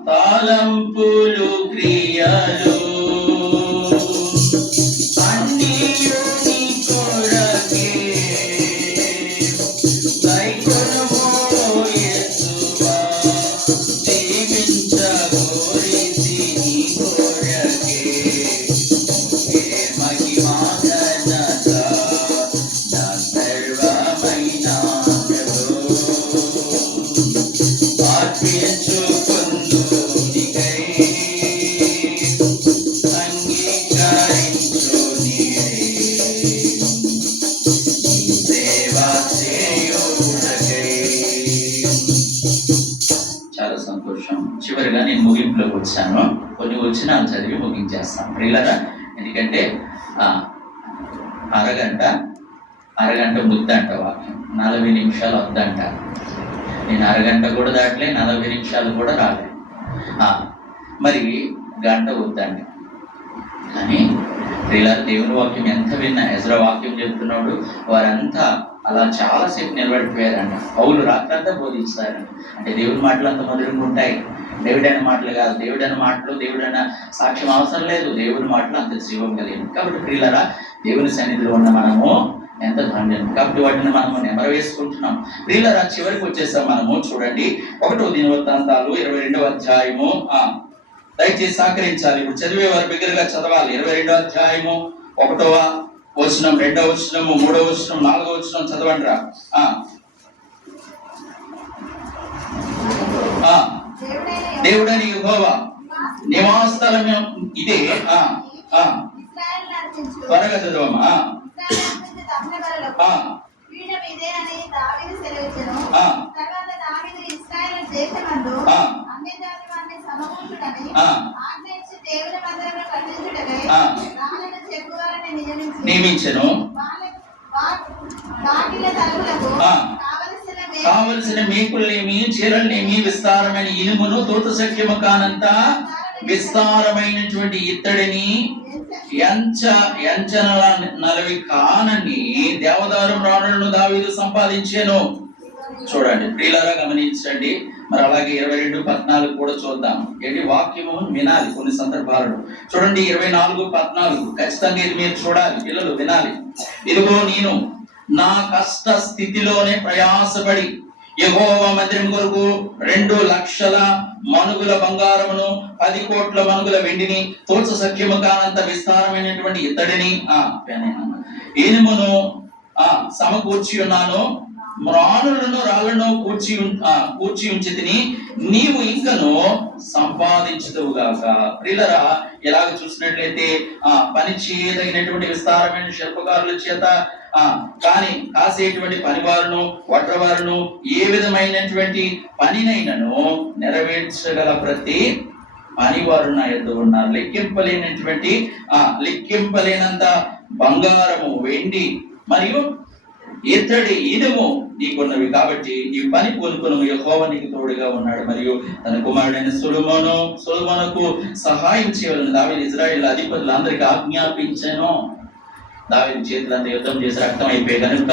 తలంపులు క్రియలు అన్నీయు నీ కొరకే దైకొనుము యేసువా దీవించగోరిసి నీ కొరకే మహిమా ఘనత నా సర్వమైన చాలా సంతోషం. చివరిగా నేను ముగింపులోకి వచ్చాను. కొన్ని వచ్చినా చదివి ముగించేస్తాను ప్రియులారా. ఎందుకంటే అరగంట ముద్దంట వాక్యం, 40 నిమిషాలు వద్దంట. నేను అరగంట కూడా దాటలే, 40 నిమిషాలు కూడా రాలే. మరి గంట వద్దండి. కానీ ప్రియులారా, దేవుని వాక్యం ఎంత విన్నా, ఎజ్రా వాక్యం చెప్తున్నాడు, వారంతా అలా చాలాసేపు నిలబడిపోయారంట. పౌలు రాత్రంతా బోధిస్తారంట. అంటే దేవుని మాటలు అంత మధురంగా ఉంటాయి. దేవుడైన మాటలు కాదు, దేవుడైన మాటలు దేవుడైన సాక్ష్యం అవసరం లేదు. దేవుని మాటలు అంత జీవం కలిగింది. కాబట్టి ప్రియులారా, దేవుని సన్నిధిలో ఉన్న మనము ఎంత ధన్యం. కాబట్టి వాటిని మనము నెమరు వేసుకుంటున్నాం. ప్రియులారా, చివరికి వచ్చేసాం మనము. చూడండి, 1వ దినవృత్తాంతాలు 22వ అధ్యాయము. దయచేసి సహకరించాలి. ఇప్పుడు చదివేవారు బిగ్గరగా చదవాలి. 22వ అధ్యాయము 1వ వచనం, 2వ వచనము, 3వ వచనం, 4వ వచనం చదవండి రా. దేవుడైన యెహోవా నివాసస్థలం ఇదే. త్వరగా చదవమ్మా. నియమించను. కావలసిన మేకుల్నేమి, చీరల్నేమి, విస్తారమైన ఇనుమును, తూత సఖ్యము కానంత విస్తారమైనటువంటి ఇత్తడిని, ఎంచనల నలవి కానని దేవదారు రాణులను దావీదు సంపాదించాను. చూడండి ప్రియులారా, గమనించండి. మరి అలాగే 22:14 కూడా చూద్దాం. ఏంటి వాక్యము వినాలి కొన్ని సందర్భాలలో. చూడండి 24:14 ఖచ్చితంగా ఇది మీరు చూడాలి, పిల్లలు వినాలి. ఇదిగో నేను నా కష్ట స్థితిలోనే ప్రయాసపడి యెహోవా మందిరం కొరకు 2 లక్షల మనుగుల బంగారమును, 10 కోట్ల మనుగుల వెండిని, తూచ సఖ్యము కానంత విస్తారమైనటువంటి ఇత్తడిని, ఇనుమును సమకూర్చి ఉన్నాను. రాణులను రాళ్లను కూర్చి ఉంచితిని, నీవు ఇంకను సంపాదించుదువుగాక. ప్రియులారా, ఇలాగ చూసినట్లయితే పని చేయదగినటువంటి విస్తారమైన శిల్పకారుల చేత కానీ కాసేటువంటి పనివారును, వడ్రవారును, ఏ విధమైనటువంటి పనినైనను నెరవేర్చగల ప్రతి పనివారు నా యొద్ద ఉన్నారు. లెక్కింపలేనంత బంగారము, వెండి మరియు ఇత్తడి, ఇనుము నీకున్నవి. కాబట్టి ఈ పని పూనుకును యెహోవా నీకు తోడుగా ఉన్నాడు. మరియు తన కుమారుడైన సొలొమోనుకు సహాయం చేయాలని దావీదు ఇశ్రాయేలు అధిపతులందరికీ ఆజ్ఞాపించాను. దావీదు చేతులంతా యుద్ధం చేసి రక్తం అయిపోయి కనుక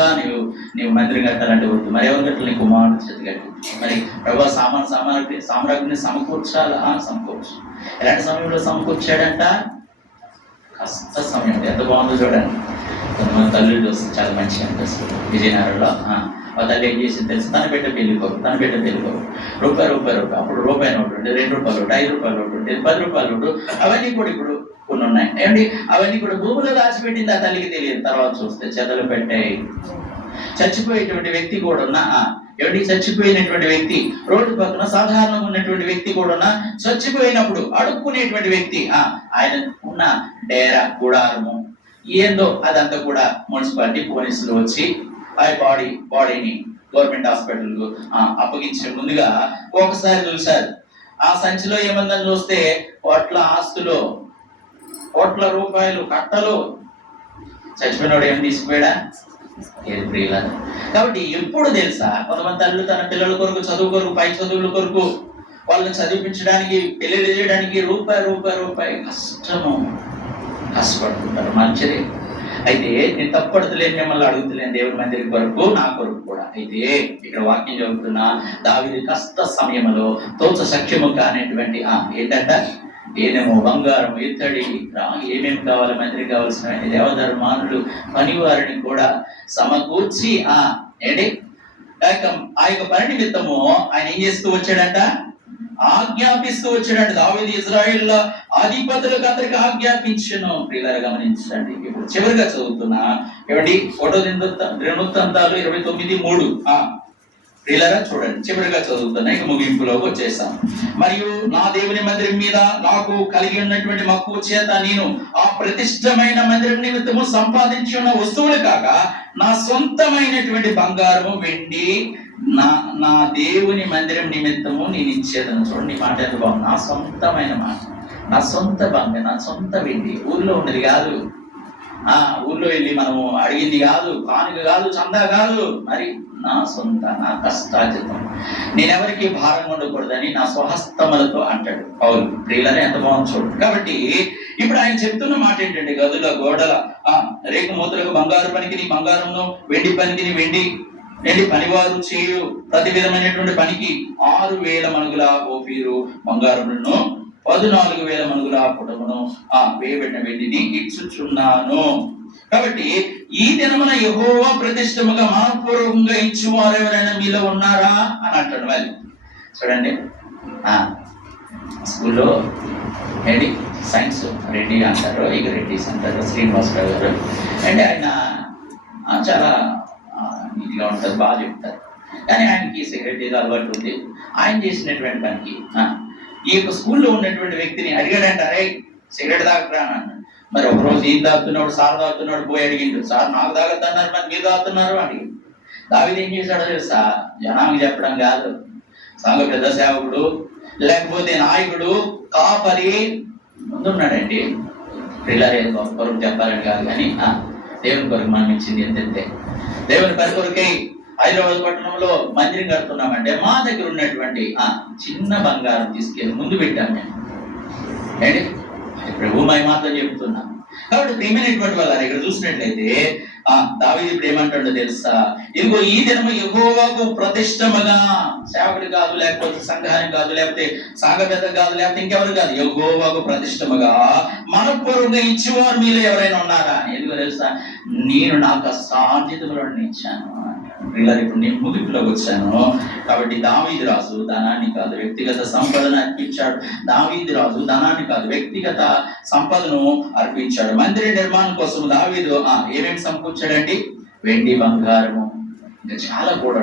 నీవు మందిరం కట్టాలంటే వద్దు. మరి ఎవరు కట్టాలి? నీ కుమారుడు చేతి కట్టి. మరి ప్రభా సామ్రాజ్ఞిని సమకూర్చాలా? సమకూర్చు. ఎలాంటి సమయంలో సమకూర్చాడంట? కష్ట సమయం. ఎంత బాగుందో చూడండి. కొంతమంది తల్లిళ్ళు వస్తే చాలా మంచిగా అనిపిస్తుంది. విజయనగరంలో తల్లి ఏం చేసింది తెలుసు? తన బిడ్డ పెళ్ళికోరు. రూపాయి. అప్పుడు రూపాయి నోటు ఉంటే, 2 రూపాయలు నోటు, 5 రూపాయల నోటు ఉంటే, 10 రూపాయల నోటు. అవన్నీ కూడా ఇప్పుడు కొన్ని ఉన్నాయి. ఏమండి, అవన్నీ కూడా భూమిలో దాచిపెట్టింది ఆ తల్లికి తెలియదు. తర్వాత చూస్తే చెదలు పెట్టాయి. చచ్చిపోయేటువంటి వ్యక్తి కూడా చచ్చిపోయినటువంటి వ్యక్తి, రోడ్డు పక్కన సాధారణంగా ఉన్నటువంటి వ్యక్తి కూడా చచ్చిపోయినప్పుడు అడుక్కునేటువంటి వ్యక్తి, ఆయన ఉన్న డేరా, గుడారము ఏందో అదంతా కూడా మున్సిపాలిటీ పోలీసులు వచ్చి ఆ బాడీని గవర్నమెంట్ హాస్పిటల్ అప్పగించే ముందుగా ఒకసారి చూశారు. ఆ సంచిలో ఏమందని చూస్తే కోట్ల ఆస్తులు, కోట్ల రూపాయలు కట్టలు. చచ్చిపోయినోడు ఏం తీసుకుపోయాడా? ఏది ప్రియులారా. కాబట్టి ఎప్పుడు తెలుసా, కొంతమంది తల్లులు తన పిల్లల కొరకు, చదువు కొరకు, పై చదువుల కొరకు వాళ్ళని చదివించడానికి, పెళ్లి చేయడానికి రూపాయి కష్టపడుతుంటారు. మంచిది. అయితే నేను తప్పడుతులేని మిమ్మల్ని అడుగుతులేను దేవుని మందిరం కొరకు నా కొరకు కూడా. అయితే ఇక్కడ వాక్యం చదువుతున్నా, దావీదు కష్ట సమయంలో తోచ సఖ్యము కానిటువంటి ఏంటంట, ఏదేమో బంగారం, ఇత్తడి, ఏమేమి కావాలి, మందిరం కావాల్సిన దేవధర్మానులు, పనివారిని కూడా సమకూర్చి ఏంటి ఆ యొక్క పని నిమిత్తము ఆయన ఏం చేస్తూ వచ్చాడంట, ఆజ్ఞాపిస్తూ వచ్చాడంట. దావీదు ఇజ్రాయేల్ అధిపతులకు అందరికి ఆజ్ఞాపించను. ప్రియులారా గమనించండి. ఇప్పుడు చివరిగా చదువుతున్నా ఏమండి, ఒకటో దినవృత్తాంతాలు 29:3. ప్రియులారా చూడండి, చివరిగా చదువుతున్నా, ఇక ముగింపులోకి వచ్చేసాం. మరియు నా దేవుని మందిరం మీద నాకు కలిగి ఉన్నటువంటి మక్కువ చేత నేను ఆ ప్రతిష్టమైన మందిరం నిమిత్తము సంపాదించి ఉన్న వస్తువులు కాక నా సొంతమైనటువంటి బంగారము, వెండి నా దేవుని మందిరం నిమిత్తము నేను ఇచ్చేదను. చూడండి మాట ఎంత బాగుంది. నా సొంతమైన మాట, నా సొంత బంగారం, నా సొంత వెండి, ఊర్లో ఉన్నది కాదు, ఊర్లో వెళ్ళి మనము అడిగింది కాదు, కానుక కాదు, చందా కాదు, మరి నా సొంత, నా కష్టార్జితం, నేనెవరికి భారం ఉండకూడదని నా స్వహస్తములతో అంటాడు పౌలు. ప్రియులనే ఎంత బాగుంది చూడండి. కాబట్టి ఇప్పుడు ఆయన చెప్తున్న మాట ఏంటంటే, గదుల గోడల రేకు మూతలకు బంగారు పనికి బంగారంను, వెండి పనికి వెండి పనివారు చేయు ప్రతి విధమైనటువంటి పనికి 6,000 మణుగుల ఓఫీరు బంగారములను, 14,000 మణుగుల పుటమును వేయబడిన వెండిని ఇచ్చుచున్నాను. కాబట్టి ఈ దినమున యెహోవా ప్రతిష్టముగా మనపూర్వకంగా ఇచ్చువారు ఎవరైనా మీలో ఉన్నారా అని అంటాడు. మరి చూడండి, స్కూల్లో ఏంటి సైన్స్ రెడ్డి అంటారు, ఇక రెడ్డిస్ అంటారు, శ్రీనివాసరావు గారు. అంటే ఆయన చాలా నీట్గా ఉంటారు, బాగా చెప్తారు. కానీ ఆయనకి సెక్రటరీ అలవాటు ఉంది. ఆయన చేసినటువంటి పనికి ఈ యొక్క స్కూల్లో ఉన్నటువంటి వ్యక్తిని అడిగాడంటారే, సిగరెట్ తాగరా అన్నాడు. మరి ఒకరోజు ఈయన తాగుతున్నాడు, సార్ తాగుతున్నాడు, పోయి అడిగిండు, సార్ నాకు తాగొద్దన్నారు, మరి మీరు తాగుతున్నారు అని. దావీదు ఏం చేశాడో తెలుసా, జనానికి చెప్పడం కాదు, సంఘ పెద్ద సేవకుడు లేకపోతే నాయకుడు, కాపరి ముందున్నాడండి. పిల్లలు ఏదో కొరకు చెప్పాలని కాదు, కానీ దేవుని కొరకు మనం ఇచ్చింది ఎంతంతే. దేవుని పని కొరకై హైదరాబాద్ పట్టణంలో మందిరం కడుతున్నామంటే మా దగ్గర ఉన్నటువంటి చిన్న బంగారం తీసుకెళ్ళి ముందు పెట్టాం మేము. ఏంటి ప్రభు మై మాత్రం చెప్తున్నా. కాబట్టి ప్రియమైనటువంటి వాళ్ళ ఇక్కడ చూసినట్లయితే దావీదు ఇప్పుడు ఏమంటాడో తెలుసా, ఇదిగో ఈ దినము యెహోవాకు ప్రతిష్టముగా, సేవకుడు కాదు, లేకపోతే సంఘానికి కాదు, లేకపోతే సంఘ పెద్ద కాదు, లేకపోతే ఇంకెవరు కాదు, యెహోవాకు ప్రతిష్టముగా మనపూర్వకంగా ఇచ్చేవారు మీలో ఎవరైనా ఉన్నారా? ఎందుకో తెలుసా, నేను నాకు సాధ్యతలను ఇచ్చాను. ఇలా ఇప్పుడు నేను ముగింపులోకి వచ్చాను. కాబట్టి దావీదు రాజు ధనాన్ని కాదు వ్యక్తిగత సంపదను అర్పించాడు. దావీదు రాజు ధనాన్ని కాదు వ్యక్తిగత సంపదను అర్పించాడు. మందిర నిర్మాణం కోసం దావీదు ఏమేమి సమకూర్చాడండి? వెండి, బంగారము, ఇంకా చాలా కూడా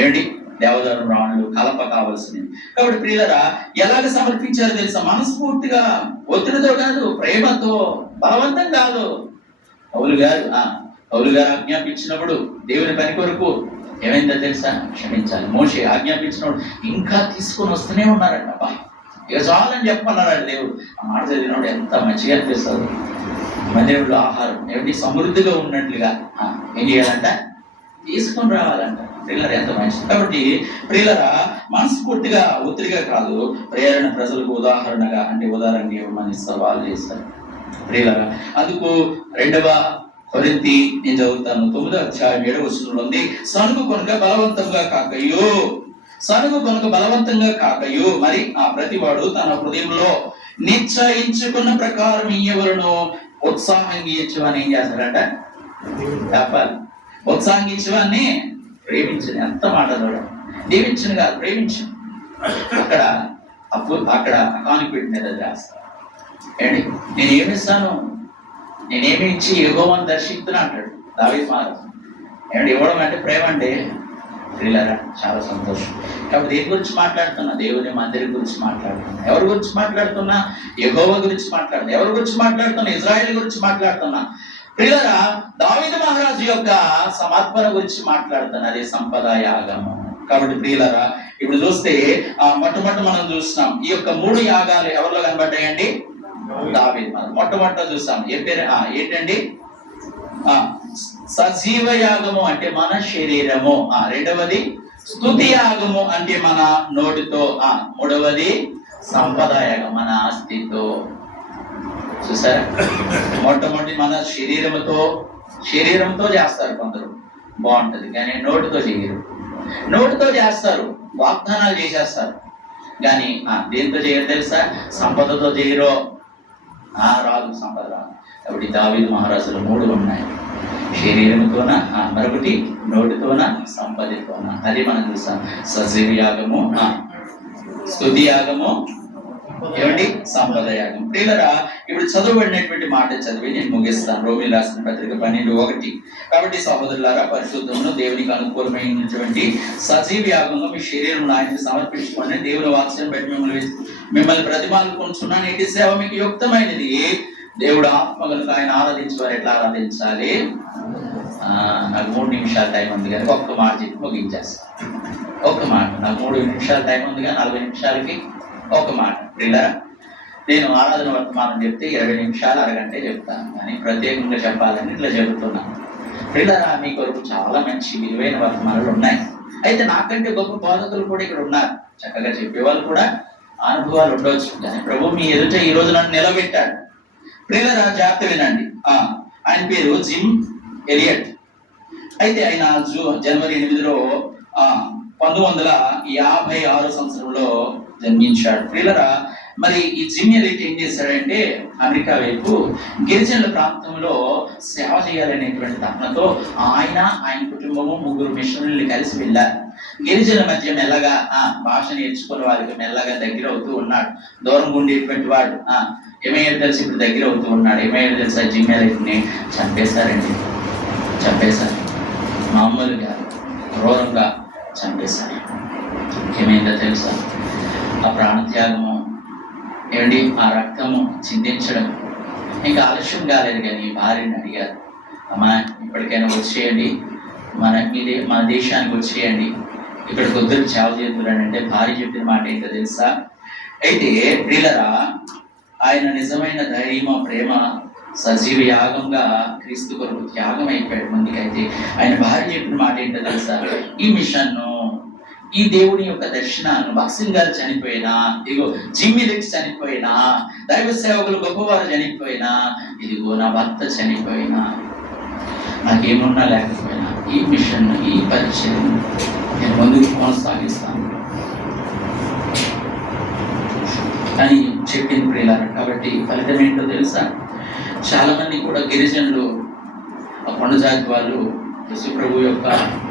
ఏమిటి, దేవదారు రాణులు, కలప కావాల్సినవి. కాబట్టి ప్రియులారా ఎలాగ సమర్పించారో తెలుసా, మనస్ఫూర్తిగా, ఒత్తిడితో కాదు, ప్రేమతో, బలవంతం కాదు. పౌలు గారు ఆజ్ఞాపించినప్పుడు దేవుని పని కొరకు ఏమైందో తెలుసా, క్షమించాలి. మోషే ఆజ్ఞాపించినప్పుడు ఇంకా తీసుకొని వస్తూనే ఉన్నారంట. ఇక చాలని చెప్పన్నాడు దేవుడు. ఆ మాట చదివినప్పుడు ఎంత మంచిగా అనిపిస్తుంది. మందిరంలో ఆహారం ఏమిటి సమృద్ధిగా ఉన్నట్లుగా ఏం చేయాలంట, తీసుకొని రావాలంట. ప్రియులరా ఎంత మంచిది. కాబట్టి ప్రియులరా మనస్ఫూర్తిగా, ఒత్తిడిగా కాదు, ప్రేరణ ప్రజలకు ఉదాహరణగా, అంటే ఉదాహరణ ఇవ్వమని సవాలు చేస్తారు. ప్రియులరా అందుకు 2వ కొరింథీ నేను చదువుతాను 9వ అధ్యాయం 7వ వచనంలో ఉంది, సనుగు కొనుక బలవంతంగా కాకయు మరి ప్రతివాడు తన హృదయంలో నిశ్చయించుకున్న ప్రకారం ఇయ్యవలను ఉత్సాహంగా ఇచ్చేవాన్ని ఏం చేస్తాడంట, చెప్పాలి. ఉత్సాహంగా ఇచ్చేవాన్ని ప్రేమించని, ఎంత మాట చూడ, దీవించను కాదు, ప్రేమించు. అక్కడ కానుక పెట్టిన చేస్తా. ఏంటి నేనేమిస్తాను, నేనేమి ఇచ్చి యెహోవాను దర్శిస్తున్నా అంటాడు దావీదు మహారాజు. ఏమంటే ఇవ్వడం అంటే ప్రేమ అండి. ప్రియులారా చాలా సంతోషం. కాబట్టి దేని గురించి మాట్లాడుతున్నా, దేవుని మందిరం గురించి మాట్లాడుతున్నా. ఎవరి గురించి మాట్లాడుతున్నా, యెహోవా గురించి మాట్లాడుతున్నా. ఎవరి గురించి మాట్లాడుతున్నా, ఇజ్రాయేల్ గురించి మాట్లాడుతున్నా. ప్రియులారా దావీదు మహారాజు యొక్క సమర్పణ గురించి మాట్లాడుతున్నా, అదే సంపద యాగము. కాబట్టి ప్రియులారా ఇప్పుడు చూస్తే మొట్టమొదటి మనం చూస్తున్నాం ఈ యొక్క 3 యాగాలు ఎవరిలో కనబడ్డాయండి, దావీదు మహారాజు. మొట్టమొదటి చూసాం ఏ పేరు, ఏంటండి, సజీవ యాగము అంటే మన శరీరము, రెండవది స్తుతి యాగము అంటే మన నోటితో, మూడవది సంపద యాగం మన ఆస్తితో. చూసారా? మొట్టమొదటి మన శరీరంతో చేస్తారు కొందరు, బాగుంటది, కానీ నోటితో చేయరు. నోటితో చేస్తారు, వాగ్దానాలు చేసేస్తారు, కానీ దేంతో చేయరు తెలుసా? సంపదతో చేయరు. రాదు, సంపద రాదు. కాబట్టి దావీదు మహారాజులు 3 ఉన్నాయి: శరీరంతోన, మరొకటి నోటితోన, సంపదతోన. అది మనం చూసాం. సజీవ యాగము, స్తుతి యాగము, ఏమండి, సంపద యాగం. ప్రియులారా, ఇప్పుడు చదవబడినటువంటి మాట చదివి నేను ముగిస్తాను. రోమీయులకు రాసిన పత్రిక 12:1. కాబట్టి సహోదరులారా, పరిశుద్ధమును దేవునికి అనుకూలమైనటువంటి సజీవ యాగంగా మీ శరీరం ఆయనకి సమర్పించుకోండి. దేవుని వాక్యం బట్టి మిమ్మల్ని ప్రతిపాదించుకున్నాను. ఇటు సేవ మీకు యుక్తమైనది. దేవుడు ఆత్మ కనుక ఆయన ఆరాధించేవారు ఎట్లా ఆరాధించాలి? నాకు 3 నిమిషాల టైం ఉంది కానీ ఒక్క మాట చెప్పి ముగించేస్తాను. ఒక్క మాట. నాకు 3 నిమిషాల టైం ఉంది కానీ 40 నిమిషాలకి ఒక మాట. ప్రియులారా, నేను ఆరాధన వర్తమానం చెప్తే 20 నిమిషాలు, అరగంట చెప్తాను, కానీ ప్రత్యేకంగా చెప్పాలని ఇట్లా చెబుతున్నాను. ప్రియులారా, మీ కొరకు చాలా మంచి విలువైన వర్తమానాలు ఉన్నాయి. అయితే నాకంటే గొప్ప బోధకులు కూడా ఇక్కడ ఉన్నారు. చక్కగా చెప్పేవాళ్ళు కూడా అనుభవాలు ఉండవచ్చు, కానీ ప్రభు మీ ఎదుట ఈ రోజు నన్ను నిలబెట్టాడు. ప్రియులారా, జాగ్రత్త వినండి. ఆయన పేరు జిమ్ ఎలియట్. అయితే ఆయన జనవరి 8 1956 సంవత్సరంలో జన్మించాడు. ప్రియులారా, మరి ఈ జిమ్ ఎలియట్ ఏం చేశాడంటే అమెరికా వైపు గిరిజనుల ప్రాంతంలో సేవ చేయాలనేటువంటి తపనతో ఆయన కుటుంబము 3 మిషనరీలు కలిసి వెళ్ళారు. గిరిజనుల మధ్య మెల్లగా భాష నేర్చుకునే వారికి మెల్లగా దగ్గర అవుతూ ఉన్నాడు. దూరంగా ఉండేటువంటి వాడు ఏమయ్యాడు తెలిసి ఇప్పుడు దగ్గర అవుతూ ఉన్నాడు. ఏమయ్యాడు తెలుసా? జిమ్ ఎలియట్ని చంపేశారండి. చంపేశారు, మామూలుగా క్రూరంగా చంపేశారు. ఏమైందో తెలుసా? ఆ ప్రాణత్యాగము, ఏమండి, ఆ రక్తము చిందించడం ఇంకా ఆలస్యం కాలేదు. కానీ భార్యని అడిగారు, అమ్మా ఇప్పటికైనా వచ్చేయండి, మన దేశానికి వచ్చేయండి, ఇక్కడ కొద్దిగా చావు చేతులని. అంటే భార్య చెప్పిన మాట ఏంటో తెలుసా? అయితే ప్రియులారా, ఆయన నిజమైన ధైర్యము, ప్రేమ, సజీవ యాగంగా క్రీస్తు కొరకు త్యాగం అయిపోయాడు ముందుకైతే. ఆయన భార్య చెప్పిన మాట ఏంటో తెలుసా? ఈ మిషన్ను, ఈ దేవుని యొక్క దర్శనాన్ని, భక్సింగ్ గారు చనిపోయినా, ఇదిగో జిమ్ ఎలియట్ చనిపోయినా, దైవ సేవకులు గొప్పవారు చనిపోయినా, ఇదిగో నా భర్త చనిపోయినా, నాకేమున్నా లేకపోయినా ఈ మిషన్, ఈ పరిచయం నేను ముందుకు కొనసాగిస్తాను అని చెప్పింది ప్రియులారా. కాబట్టి ఫలితం ఏంటో తెలుసా? చాలా మంది కూడా గిరిజనులు, ఆ కొండ జాతి వాళ్ళు యేసు ప్రభు యొక్క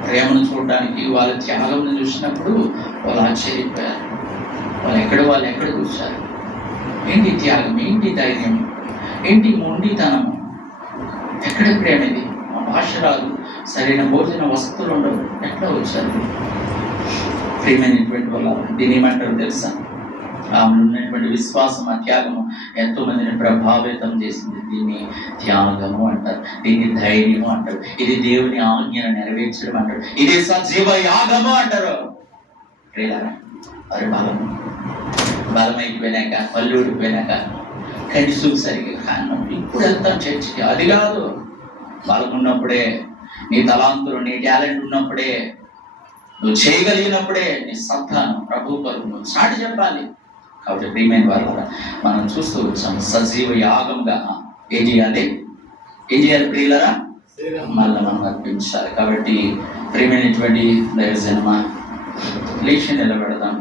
ప్రేమను చూడడానికి, వాళ్ళ త్యాగంను చూసినప్పుడు వాళ్ళు ఆశ్చర్యపోయారు. వాళ్ళు ఎక్కడ చూశారు? ఏంటి త్యాగం, ఏంటి ధైర్యం, ఏంటి మొండితనము, ఎక్కడ ప్రేమ ఇది? మా భాష రాదు, సరైన భోజన వస్తువులు ఉండవు, ఎట్లా వచ్చారు? ప్రేమైనటువంటి వాళ్ళ దీని ఏమంటారు తెలుసా? ఆమె ఉన్నటువంటి విశ్వాసం, ఆ త్యాగము ఎంతో మందిని ప్రభావితం చేసింది. దీన్ని త్యాగము అంటారు, దీన్ని ధైర్యము అంటారు, ఇది దేవుని ఆజ్ఞను నెరవేర్చడం అంటారు, ఇది సజీవ యాగము అంటారు. ప్రియులారా, వారి బలమైపోయినాక, పళ్ళు ఊడిపోయినాక, కనిసు సరిగ్గా కారణం ఇప్పుడు వెళ్తాం చర్చికి, అది కాదు. బలం ఉన్నప్పుడే, నీ తలాంతులు, నీ టాలెంట్ ఉన్నప్పుడే, నువ్వు చేయగలిగినప్పుడే నీ సత్తాను ప్రభు కొరకు నువ్వు చాటి చెప్పాలి. కాబట్టి ప్రియమైన వాళ్ళ మనం చూస్తూ వచ్చాం, సజీవ యాగంగా ఏం చేయాలి ప్రియులరా? మళ్ళీ మనం అర్పించాలి. కాబట్టి ప్రియమైనటువంటి దైవజనమా, లేచి నిలబెడదాం.